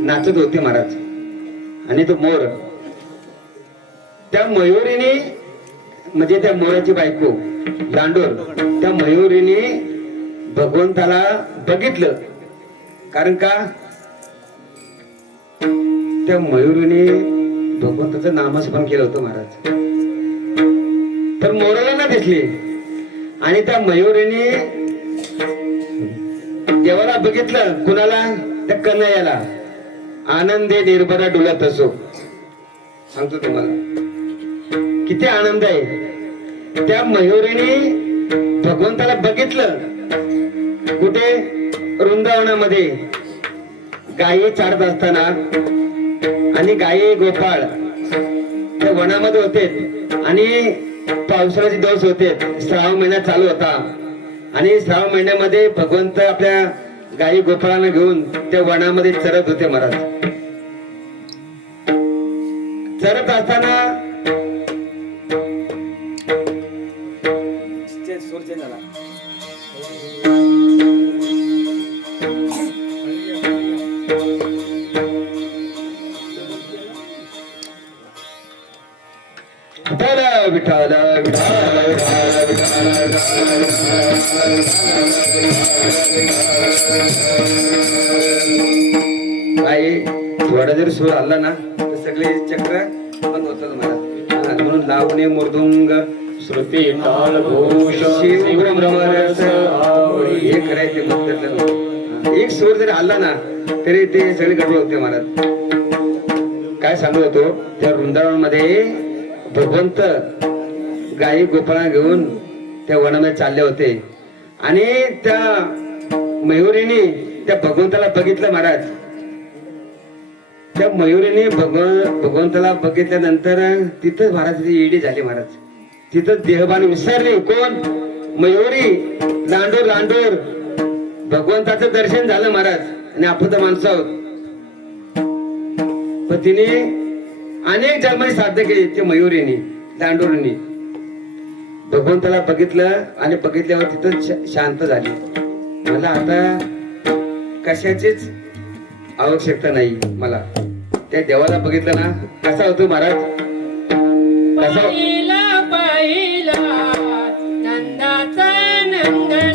नाचत होती महाराज. आणि तो मोर, त्या मयुरीने म्हणजे त्या मोराची बायको लांडोर, त्या मयुरीने भगवंताला बघितलं. कारण का त्या मयुरीने भगवंताचं नामस्मरण केलं होतं महाराज. तर मोराला ना दिसली आणि त्या मयुरीने देवाला बघितलं. कुणाला? त्या कन्हैयाला. आनंदे निर्भरा डुलत असो. सांगतो तुम्हाला किती आनंद आहे. त्या मयुरीने भगवंताला बघितलं. कुठे? वृंदावनामध्ये गायी चारत असताना. आणि गायी गोपाळ त्या वनामध्ये होते आणि पावसाळ्याचे दिवस होते. श्रावण महिना चालू होता आणि श्रावण महिन्यामध्ये भगवंत आपल्या गाई गोपाळानं घेऊन त्या वनामध्ये चरत होते महाराज. चरत असताना विठाल आई थोडा जर सूर आला ना तर सगळे चक्र बंद होतात मला. म्हणून लावणे मृदुंग श्रुती ताल घोष शिव ब्रह्मरस हे करायचे मग एक सूर जर आला ना तरी ते सगळे गडबड होते महाराज. काय सांगत होतो त्या वृंदावनमध्ये भगवंत गाई गोपाळा घेऊन त्या वनामध्ये चालले होते आणि त्या मयुरीने त्या भगवंताला बघितलं महाराज. त्या मयुरीने भगवंताला बघितल्यानंतर तिथं महाराज ईडी झाली महाराज. तिथं देहभान विसरली. कोण? मयुरी. लांडोर लांडोर भगवंताचं दर्शन झालं महाराज. आणि आपण तर माणसं आहोत पण तिने अनेक जन्माने साध्य केले. ते मयुरीने लांडोरनी भगवंताला बघितलं आणि बघितल्यावर तिथं शांत झाली. मला आता कशाचीच आवश्यकता नाही. मला त्या देवाला बघितलं ना कसा होतो महाराज. कसा पहिला नंदाचा नंदन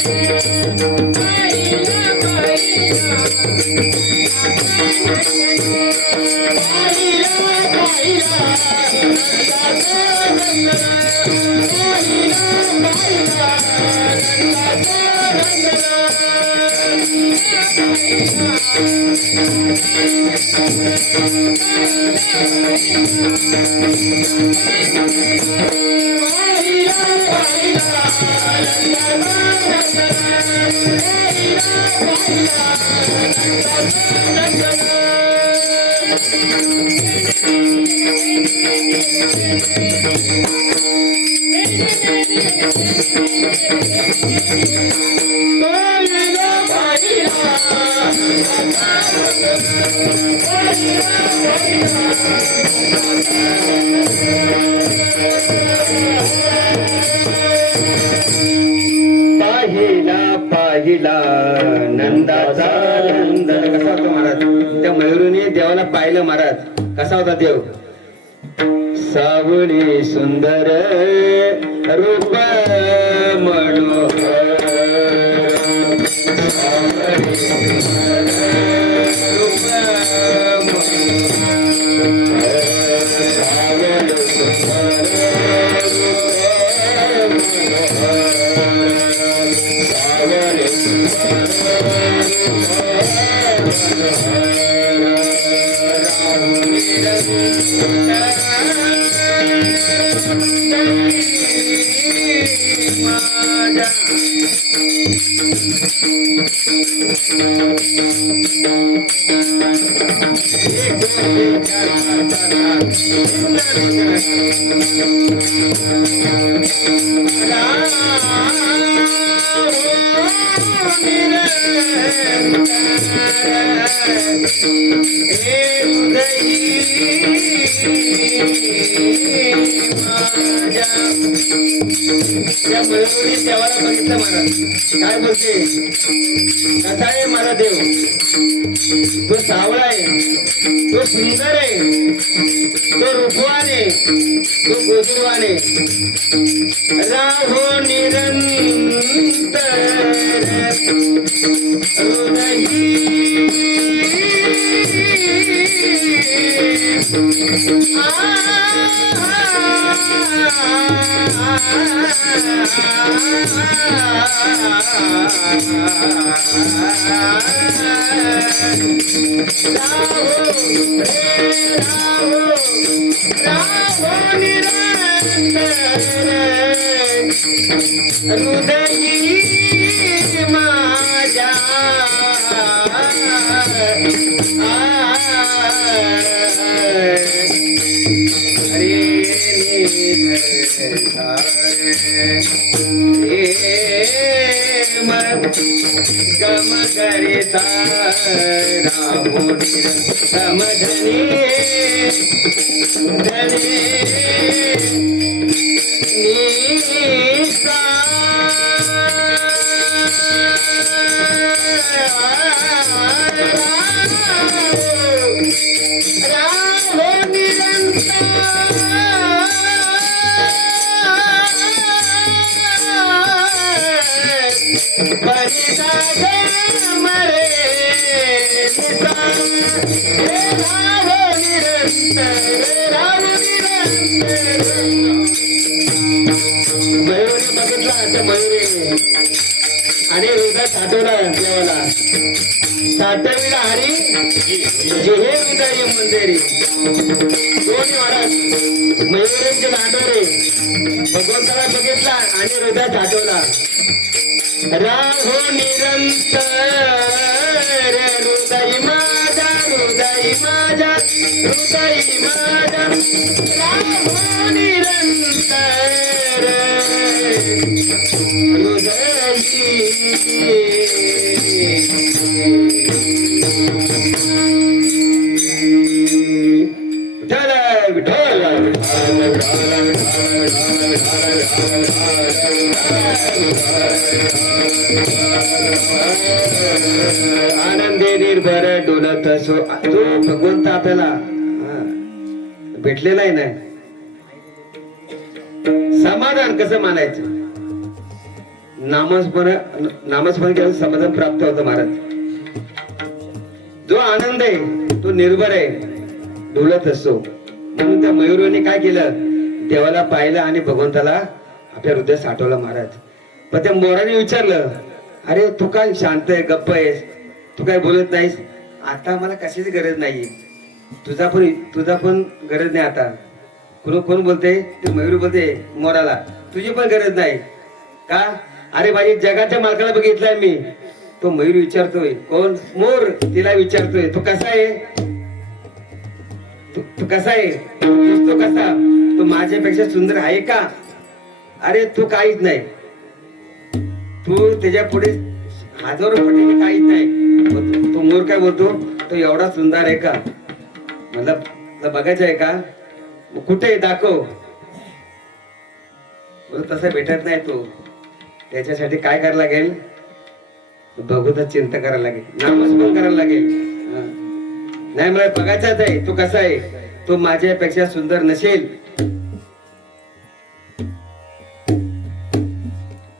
पाहिला नंदाचा नंद. कसा होता महाराज. त्या मयुरीने देवाला पाहिलं महाराज. कसा होता देव. सावळी सुंदर रूप मनोहर देवाला बघितलं महाराज. काय बोलते. कसा आहे माझा देव. तो सावळा आहे. तो सुंदर आहे. तो रूपवान आहे. तो गोजूरवान आहे. राहो निरंतर गम करिता राहू निरंतम धनी धनी निसा मयुरी बघितला त्या मयुरी आणि हृदय साठवला देवाला साठविला हरी जे हे हृदय मंदिरी दोन्ही महाराज मयुरींचे लांडोरे भगवंताला बघितला आणि हृदय साठवला राहो निरंतर हृदय माझा हृदय माझा हृदय माझा राहो निरंतर आनंदी निर्भर डोलत असो तो भगवंत आपल्याला भेटलेला आहे ना. समाधान कसं मानायचं? नामस्मरण केलं समाधान प्राप्त होतं महाराज. जो आनंद आहे तो निर्भर आहे, डोलत असतो. म्हणून त्या मयुराने काय केलं? देवाला पाहिलं आणि भगवंताला आपल्या हृदयात साठवलं महाराज. पण त्या मोराने विचारलं, अरे तू काय शांत आहे, गप्प आहेस, तू काय बोलत नाहीस? आता मला कशाची गरज नाहीये, तुझा पण गरज नाही आता. कोण बोलते? ते मयूर बोलते मोराला, तुझी पण गरज नाही का? अरे माझी जगाच्या मालकाला बघितलाय मी. तो मयूर विचारतोय, कोण? मोर तिला विचारतोय, तू कसा आहे? तू कसा आहे? तो कसा? तो माझ्यापेक्षा सुंदर आहे का? अरे तू काहीच नाही, तू त्याच्या पुढे हजारो पटीने काहीच नाही. तो मोर काय बोलतो? तो एवढा सुंदर आहे का? मला बघायचं आहे का? कुठे दाखव. तसं भेटत नाही. तो त्याच्यासाठी काय करायला लागेल? भगवंताची चिंता करायला लागेल, नामस्मरण करायला लागेल. नाही मला बघायचाच आहे तो कसा आहे. तो माझ्यापेक्षा सुंदर नसेल.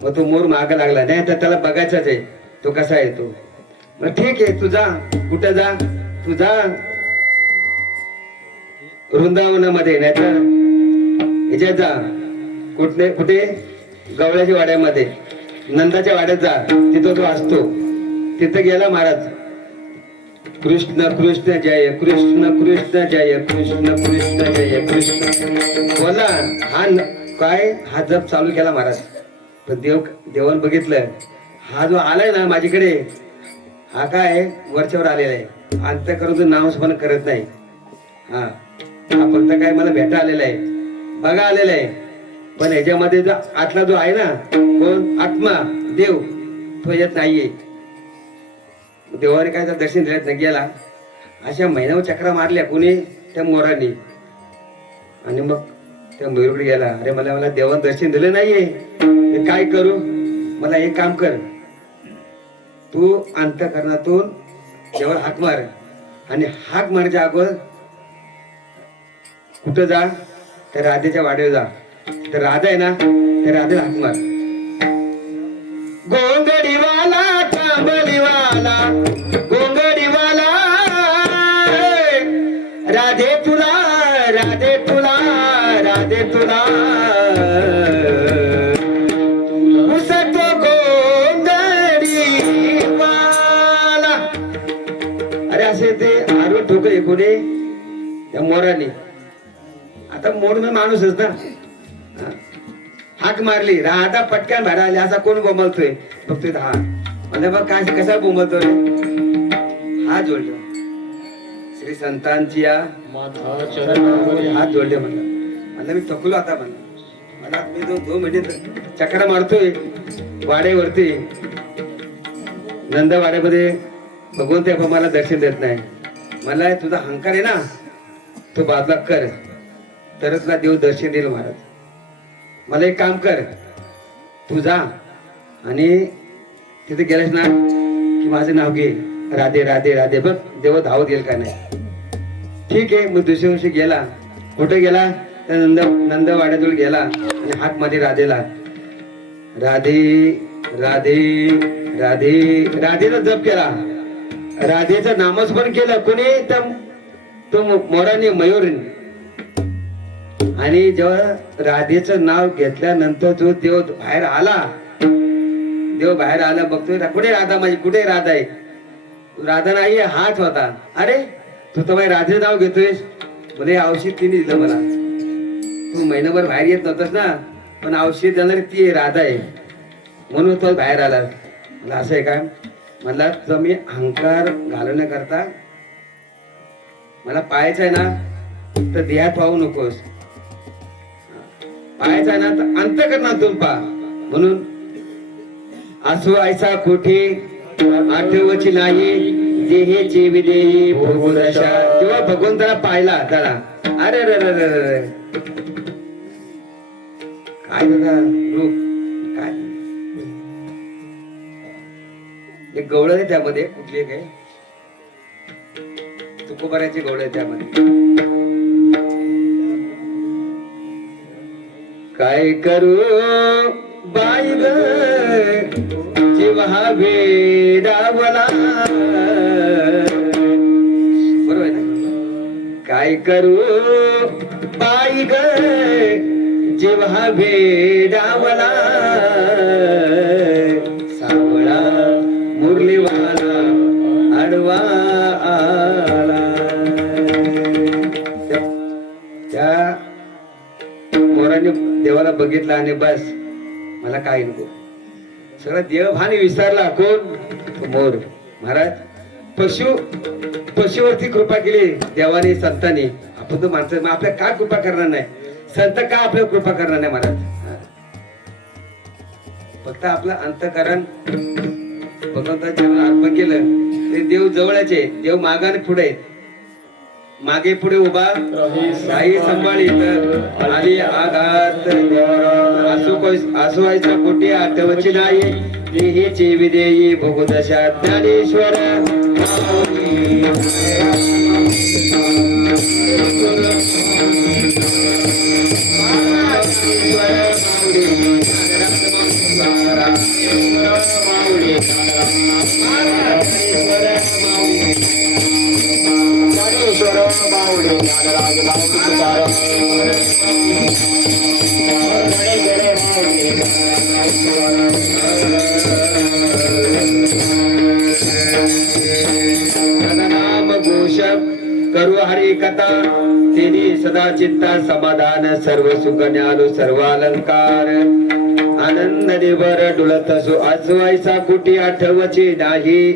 मग तो मोर माग लागला, नाही तर त्याला बघायचाच आहे तो कसा आहे तो. मग ठीक आहे, तू जा. कुठं जा? तू जा वृंदावनामध्ये, नाही तर ह्याच्यात जा. कुठे? गवळ्याच्या वाड्यामध्ये, नंदाच्या वाड्यात जा. तिथं तो असतो. तिथं गेला महाराज. कृष्ण कृष्ण जय कृष्ण कृष्ण जय कृष्ण कृष्ण जय कृष्ण बोला. हा जप चालू केला महाराज. पण देवान बघितलं, हा जो आलाय ना माझ्याकडे, हा काय वरच्यावर आलेला आहे. अंतःकरून नामस्मरण करत नाही. हा फक्त काय मला भेटा आलेला आहे, बघा आलेला आहे. पण ह्याच्यामध्ये जो आतला जो आहे ना, कोण? आत्मा देव, तो यात नाहीये. देवाने काय दर्शन दिलं नाही गेला. अशा महिन्यावर चक्रा मारल्या कोणी? त्या मोराने. आणि मग त्या मयूरकडे गेला. अरे मला देवाने दर्शन दिलं नाहीये, मी काय करू? मला एक काम कर, तू अंतःकरणातून देवाला हाक मार. आणि हाक मारायच्या अगोदर कुठं जा? त्या राधेच्या वाड्यावर जा. तर राधा आहे ना, त्या राधेला हाक मार. गोंगडीवाला चांबलीवाला, गोंगडीवाला, राधे तुला, राधे तुला, राधे तुला उसतो गोंगडीवाला. अरे असे ते आरोप ठोकले कोणी? त्या मोराने. आता मोर मी माणूसच ना. हाक मारली, राधा पटकन बाहेर आली. असा कोण बोंबलतोय? बघतोय हा. म्हणजे बघ काय कसा बोंबलतोय. हात जोडले श्री संतांची या हात जोडले. म्हणलं मी थकलो आता. म्हणलं मला मी 2 मिनिट चक्रा मारतोय वाड्यावरती. नंदवाड्यामध्ये भगवंत मला दर्शन देत नाही. मला तुझा अहंकार आहे ना, तो बाजूला कर, तरच तुला देव दर्शन देईल महाराज. मला एक काम कर, तू जा आणि तिथे गेलास ना की माझं नाव घे, राधे राधे राधे, बघ देव धावत येईल का नाही. ठीक आहे. मग दुसऱ्या दिवशी गेला. कुठे गेला तर नंदवाड्याजवळ गेला आणि हात मध्ये राधेला, राधे राधे राधे राधेचा जप केला. राधेचं नामस्मरण केलं कोणी तर तो मोराने मयूरने. आणि जेव्हा राधेचं नाव घेतल्यानंतर जो देव बाहेर आला, देव बाहेर आला, बघतोय कुठे राधा माझी, कुठे राधा आहे. राधा नाही, हाच होता. अरे तू तर राधेचं नाव घेतोयस. बोले औषध तिने दिलं मला, तू महिनाभर बाहेर येत नव्हतास ना, पण औषध देणार ती राधा आहे म्हणून तो बाहेर आला. मला असं आहे का, मला तुझा मी अहंकार घालवण्याकरता मला पाहायचं आहे ना तर देहात पाहू नकोस, पाहायचं आहे ना तर अंतःकरणातून पहा. म्हणून आसू ऐसा कुठे आठवची नाही, देहेची विदेही भोगुदशा. तेव्हा भगवंताला पाहिला त्याला, अरे रे रे रे रे, काय दादा रूप, काय एक गवळ आहे त्यामध्ये, कुठली काय तुकोबाराची गवळ आहे त्यामध्ये. काय करू बाई ग जीवा वेडावला, बरोबर आहे ना. काय करू बाई ग जीवा वेडावला, सावळा मुरलीवाला आडवा आला. त्या मोराने देवाला बघितला आणि बस मला काही नको, सगळं देवभान विसरला. कोण? तो मोर. महाराज पशुवरती कृपा केली देवाने, संतांनी. आपण तो माणसं आपल्या का कृपा करणार नाही, संत का आपल्याला कृपा करणार नाही महाराज. फक्त आपलं अंतःकरण भगवंताच्या अर्पण केलं ते देव जवळचे. देव मागाने पुढे, मागे पुढे उभा साई सांभाळी तर आली आघात. आसुवायचा कोटी आठवची नाही, देहीची विदेही भोगदशा. ज्ञानेश्वर करू हरी कथा, तेनी सदा चिंता समाधान, सर्व सुख न्यालो सर्व अलंकार. आनंद निबर डुलत असो आजवायचा कुटी आठवची नाही,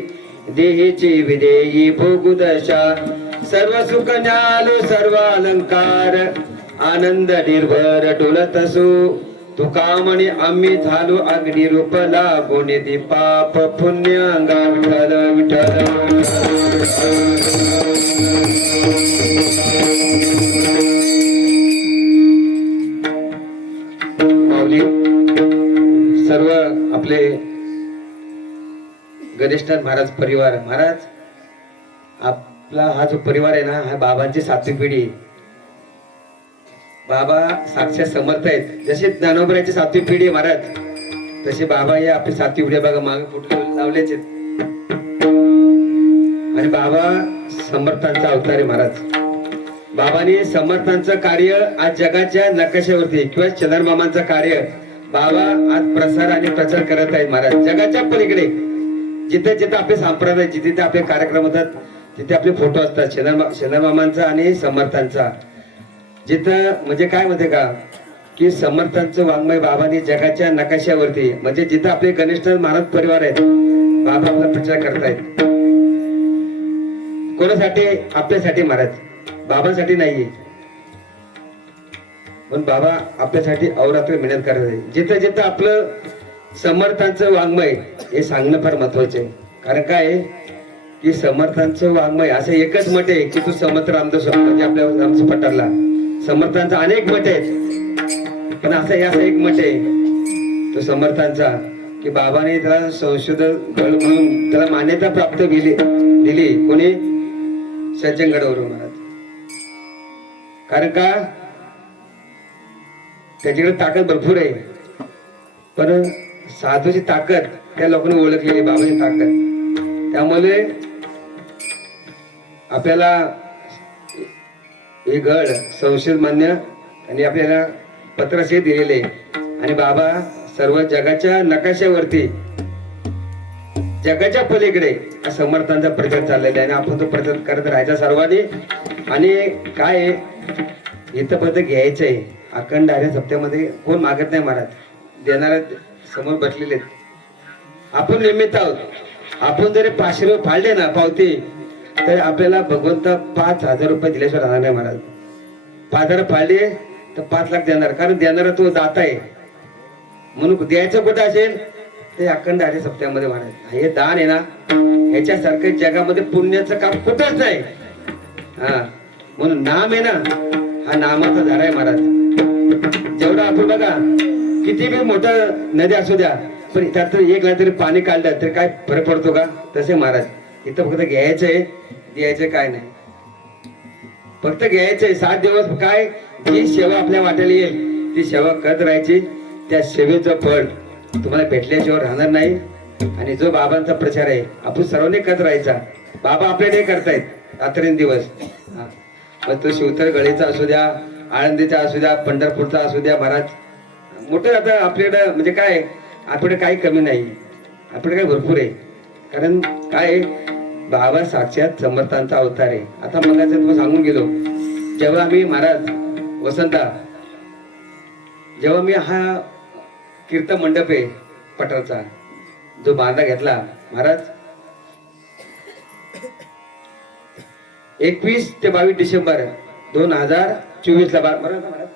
देहीची विदेही भोगुदशा. सर्व सुख न्यालो सर्व अलंकार, आनंद निर्भर डुलत असो. तुका म्हणे आम्ही झालो अग्नी रूप लागून, पाप पुण्य अंगा विठ्ठल विठ्ठल. माऊली सर्व आपले गणेशनाथ महाराज परिवार, महाराज आपला हा जो परिवार आहे ना, हा बाबांची 7वी पिढी. बाबा साक्षात समर्थ आहेत. जसे ज्ञानोबराची 7वी पिढी महाराज, तसे बाबा हे आपली 7वी पिढी बघा मागे फोटो लावलेच आहेत. आणि बाबा समर्थांचा अवतार आहे महाराज. बाबांनी समर्थांचं कार्य आज जगाच्या नकाशावरती किंवा चंद्रमामांचं कार्य बाबा आज प्रसार आणि प्रचार करत आहेत महाराज. जगाच्या पलीकडे जिथे जिथे आपले संप्रदाय, जिथे आपले कार्यक्रम होतात, तिथे आपले फोटो असतात चंद्रमामांचा आणि समर्थांचा. जिथं म्हणजे काय म्हणते का की समर्थांचं वाङ्मय बाबांनी जगाच्या नकाशावरती, म्हणजे जिथं आपले गणेशनाथ महाराज परिवार आहेत, बाबा आपला प्रचार करतायत. कोणासाठी? आपल्यासाठी महाराज, बाबांसाठी नाहीये. पण बाबा आपल्यासाठी अवरात्र मेहनत करत आहे. जिथं जिथं आपलं समर्थांचं वाङ्मय हे सांगणं फार महत्वाचे आहे. कारण काय आहे की समर्थांचं वाङ्मय असं एकच मठ आहे की तू समर्थ रामदास म्हणजे आपल्या रामदास पठारला समर्थांचं अनेक मठ आहेत, पण असं एक मठ आहे तो समर्थांचा की बाबाने त्याला संशोधन गड म्हणून त्याला मान्यता प्राप्त दिली कोणी सज्जनगडावरून महाराज. कारण का त्याच्याकडे ताकद भरपूर आहे, पण साधूची ताकद त्या लोकांनी ओळखलेली बाबाची ताकद. त्यामुळे आपल्याला हे गड संशोध मान्य आणि आपल्याला पत्राशे दिलेले आणि बाबा सर्व जगाच्या नकाशावरती जगाच्या पलीकडे समर्थांचा प्रचार चाललेला आहे आणि आपण तो प्रचार करत राहायचा सर्वांनी. आणि काय आहे, इथं पद घ्यायचंय अखंड आर्य सप्त्यामध्ये कोण मागत नाही महाराज, देणारा समोर बसलेले आहेत. आपण निमित्त आहोत. आपण जरी 500 रुपये फाळले ना पावती तर आपल्याला भगवंत 5,000 रुपये दिल्याशिवाय राहणार नाही महाराज. 5,000 फाळले तर 5 लाख देणार, कारण देणारा तो दाता आहे. म्हणून द्यायचं कुठं असेल ते अखंड आर्य सप्त्यामध्ये महाराज. हे दान आहे ना, ह्याच्यासारखं जगामध्ये पुण्याचं काम कुठंच नाही. हा म्हणून नाम आहे ना, हा नामाचा झाला आहे महाराज. जेवढा आपण बघा किती बी मोठं नदी असू द्या, पण त्यात 1 ग्लास तरी पाणी काढलं तर काय फरक पडतो का? तसे महाराज इथं फक्त घ्यायचंय, द्यायचं काय नाही, फक्त घ्यायचंय. 7 दिवस काय जी सेवा आपल्या वाट्याला येईल ती सेवा करत राहायची. त्या सेवेचं फळ तुम्हाला भेटल्याशिवाय राहणार नाही. आणि जो बाबांचा प्रचार आहे आपण सर्वांनी करत राहायचा. बाबा आपल्याकडे करतायत रात्रंदिवस. मग तो शिवतर गळीचा असू द्या, आळंदीचा असू द्या, पंढरपूरचा असू द्या महाराज. मोठं आता आपल्याकडं म्हणजे काय, आपल्याकडे काही कमी नाही, आपल्याकडे काही भरपूर आहे. कारण काय बाबा साक्षात समर्थांचा अवतार आहे. आता मगाच तुम्हाला सांगून गेलो, जेव्हा आम्ही महाराज वसंता जेव्हा मी हा कीर्तन मंडप आहे पठारचा जो बांधा घेतला महाराज 21 ते 22 डिसेंबर 2024 ला महाराज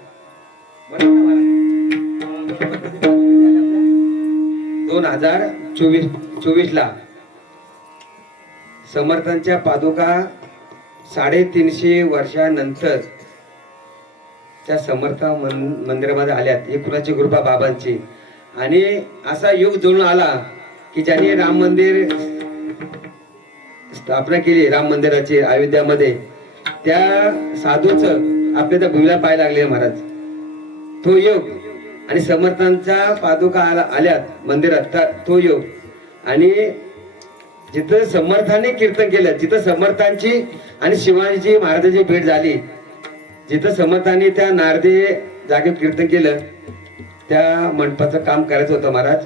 2024 ला समर्थांच्या पादुका 350 वर्षानंतर त्या समर्थ मंदिरामध्ये आल्यात. ही कुणाची कृपा बाबांची. आणि असा युग जुळून आला की ज्याने राम मंदिर स्थापना केली, राम मंदिराची अयोध्यामध्ये, त्या साधूच आपल्या त्या भूमीला पाय लागले महाराज. तो योग आणि समर्थांच्या पादुका आल्यात मंदिरात तो योग. आणि जिथं समर्थाने कीर्तन केलं, जिथं समर्थांची आणि शिवाजीची महाराजांची भेट झाली, जिथं समर्थाने त्या नारदे जागेत कीर्तन केलं, त्या मंडपाचं काम करायचं होतं महाराज.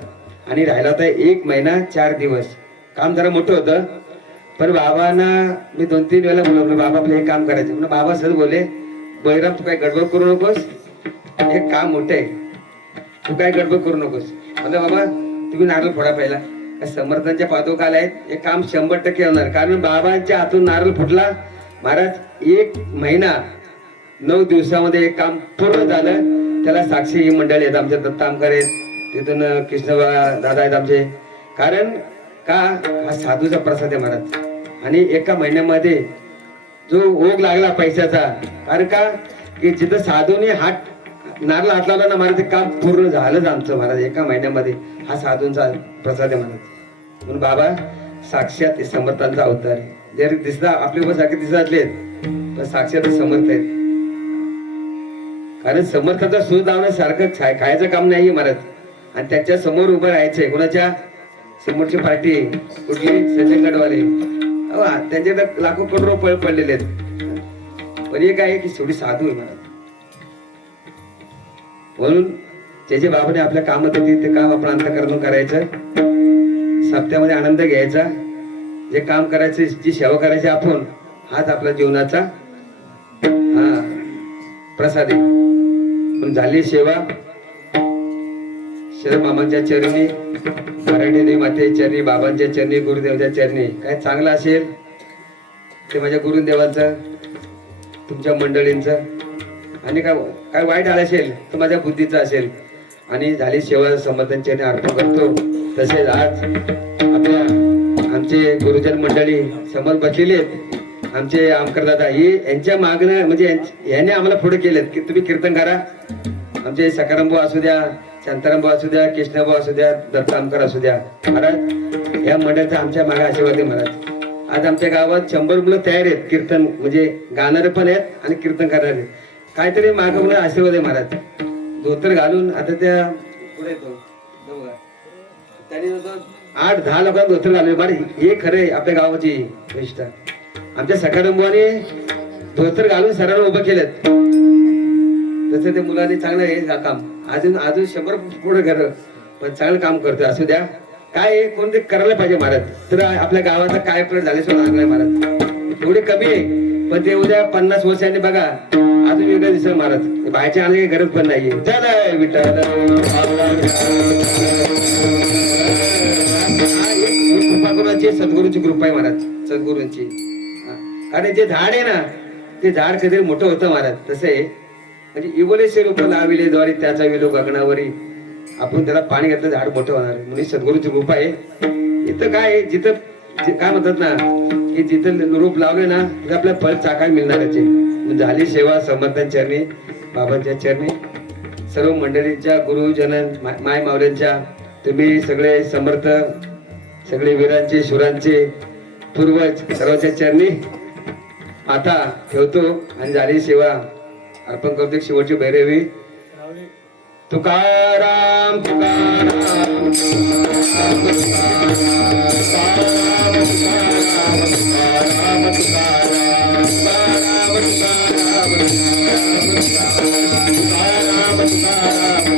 आणि राहिला होता 1 महिना 4 दिवस. काम जरा मोठं होतं, पण बाबांना मी 2-3 वेळा बोलवलं, बाबा आपलं हे काम करायचं. म्हणून बाबा सर बोले, बैराम तू काय गडबड करू नकोस, हे काम मोठं आहे, तू काय गडबड करू नकोस. म्हणलं बाबा तुम्ही नारळ फोडा पहिला, समर्थांच्या पादुका आल्या आहेत, हे काम 100% होणार. कारण बाबांच्या हातून नारळ फुटला महाराज. 1 महिना 9 दिवसामध्ये एक काम पूर्ण झालं. त्याला साक्षी ही मंडळी आहेत, आमचे दत्तामकर आहेत, तिथून कृष्णबा दादा आहेत आमचे. कारण का हा साधूचा प्रसाद आहे महाराज. आणि एका महिन्यामध्ये जो ओघ लागला पैशाचा, कारण का की जिथं साधूने नारळ हात लावला ना महाराज, ते काम पूर्ण झालंच आमचं महाराज. एका महिन्यामध्ये हा साधूंचा प्रसाद आहे महाराज. म्हणून बाबा साक्षात समर्थांचा अवतार आहे. जर दिसला आपले सारखे दिसतले पण साक्षात समर्थ आहेत. कारण समर्थाचा सूज लावण्यासारखं खायचं काम नाही महाराज. आणि त्याच्या समोर उभं राहायचंय. कोणाच्या समोरची पार्टी कुठली, सज्जनगडवाले, त्यांच्याकडे लाखो करोड रुपये पडलेले आहेत. पण एक आहे की शेवटी साधू आहे महाराज. म्हणून जे जे बाबाने आपल्या कामात येते ते काम आपण अंतःकरण करायचं, सप्त्यामध्ये आनंद घ्यायचा, जे काम करायचं, जी सेवा करायची आपण, हाच आपल्या जीवनाचा प्रसाद आहे. पण झाली सेवा शरद मामांच्या चरणी, मराठी मातेच्या चरणी, बाबांच्या चरणी, गुरुदेवाच्या चरणी. काय चांगलं असेल ते माझ्या गुरुदेवांचं, तुमच्या मंडळींचं, आणि काय वाईट आलं असेल तर माझ्या बुद्धीचं असेल. आणि झाली सेवा समर्थांच्या अर्पण करतो. तसेच आज आपल्या आमचे गुरुजन मंडळी समोर बसलेले आहेत, आमचे आमकर दादा, हे यांच्या मागणं म्हणजे याने आम्हाला पुढे केलेत की तुम्ही कीर्तन करा. आमचे सकारामभाऊ असू द्या, शांतारामभाऊ असू द्या, कृष्णाभाऊ असू द्या, दत्त आमकर असू द्या, महाराज या मंडळाचा आमच्या मागे आशीर्वाद आहे महाराज. आज आमच्या गावात 100 मुलं तयार आहेत, कीर्तन म्हणजे गाणारे पण आहेत आणि कीर्तन करणारे. काहीतरी मागं मुलं आशीर्वाद आहे महाराज. धोतर घालून आता त्या पुढे येतो त्यांनी 8-10 लोकांना धोतर घालले महाराज. हे खरं आहे आपल्या गावाची निष्ठा. आमच्या सकारामभाऊने धोतर घालून सरांना उभं केलेत. तसं ते मुलांनी चांगलं हे काम अजून 100 पुढे घर पण चांगलं काम करतोय. असू द्या, काय कोणते करायला पाहिजे महाराज. तर आपल्या गावाचा काय प्रयोग झाल्याशिवाय राहणार नाही महाराज. एवढे कमी आहे पण ते उद्या 50 वर्षांनी बघा अजून वेगळं दिसेल महाराज. बाहेरच्या आणण्याची गरज पण नाहीये. जय विठ्ठल. कृपा कोणाची? सद्गुरूंची कृपा आहे महाराज, सद्गुरूंची. कारण जे झाड आहे ना ते झाड कधी मोठं होतं महाराज. तसं आहे म्हणजे इवलेशे रूप लाविले द्वारे त्याचा विलो गगनावरी. आपण त्याला पाणी घातलं झाड मोठं होणार म्हणून सद्गुरूची कृपा आहे. इथं काय आहे, जिथं काय म्हणतात ना की जिथं रूप लावले ना तिथं आपल्याला फळ चाकायला मिळणारच आहे. झाली सेवा समर्थांच्या चरणी, बाबांच्या चरणी, सर्व मंडळींच्या, गुरुजन माय मावल्यांच्या, तुम्ही सगळे समर्थ, सगळे वीरांचे, शुरांचे, पूर्वज सर्वांच्या चरणी आता ठेवतो आणि झाली सेवा अर्पण करतो. शेवटची भैरवी. तुकाराम तुकाराम तुकाराम तुकाराम तुकाराम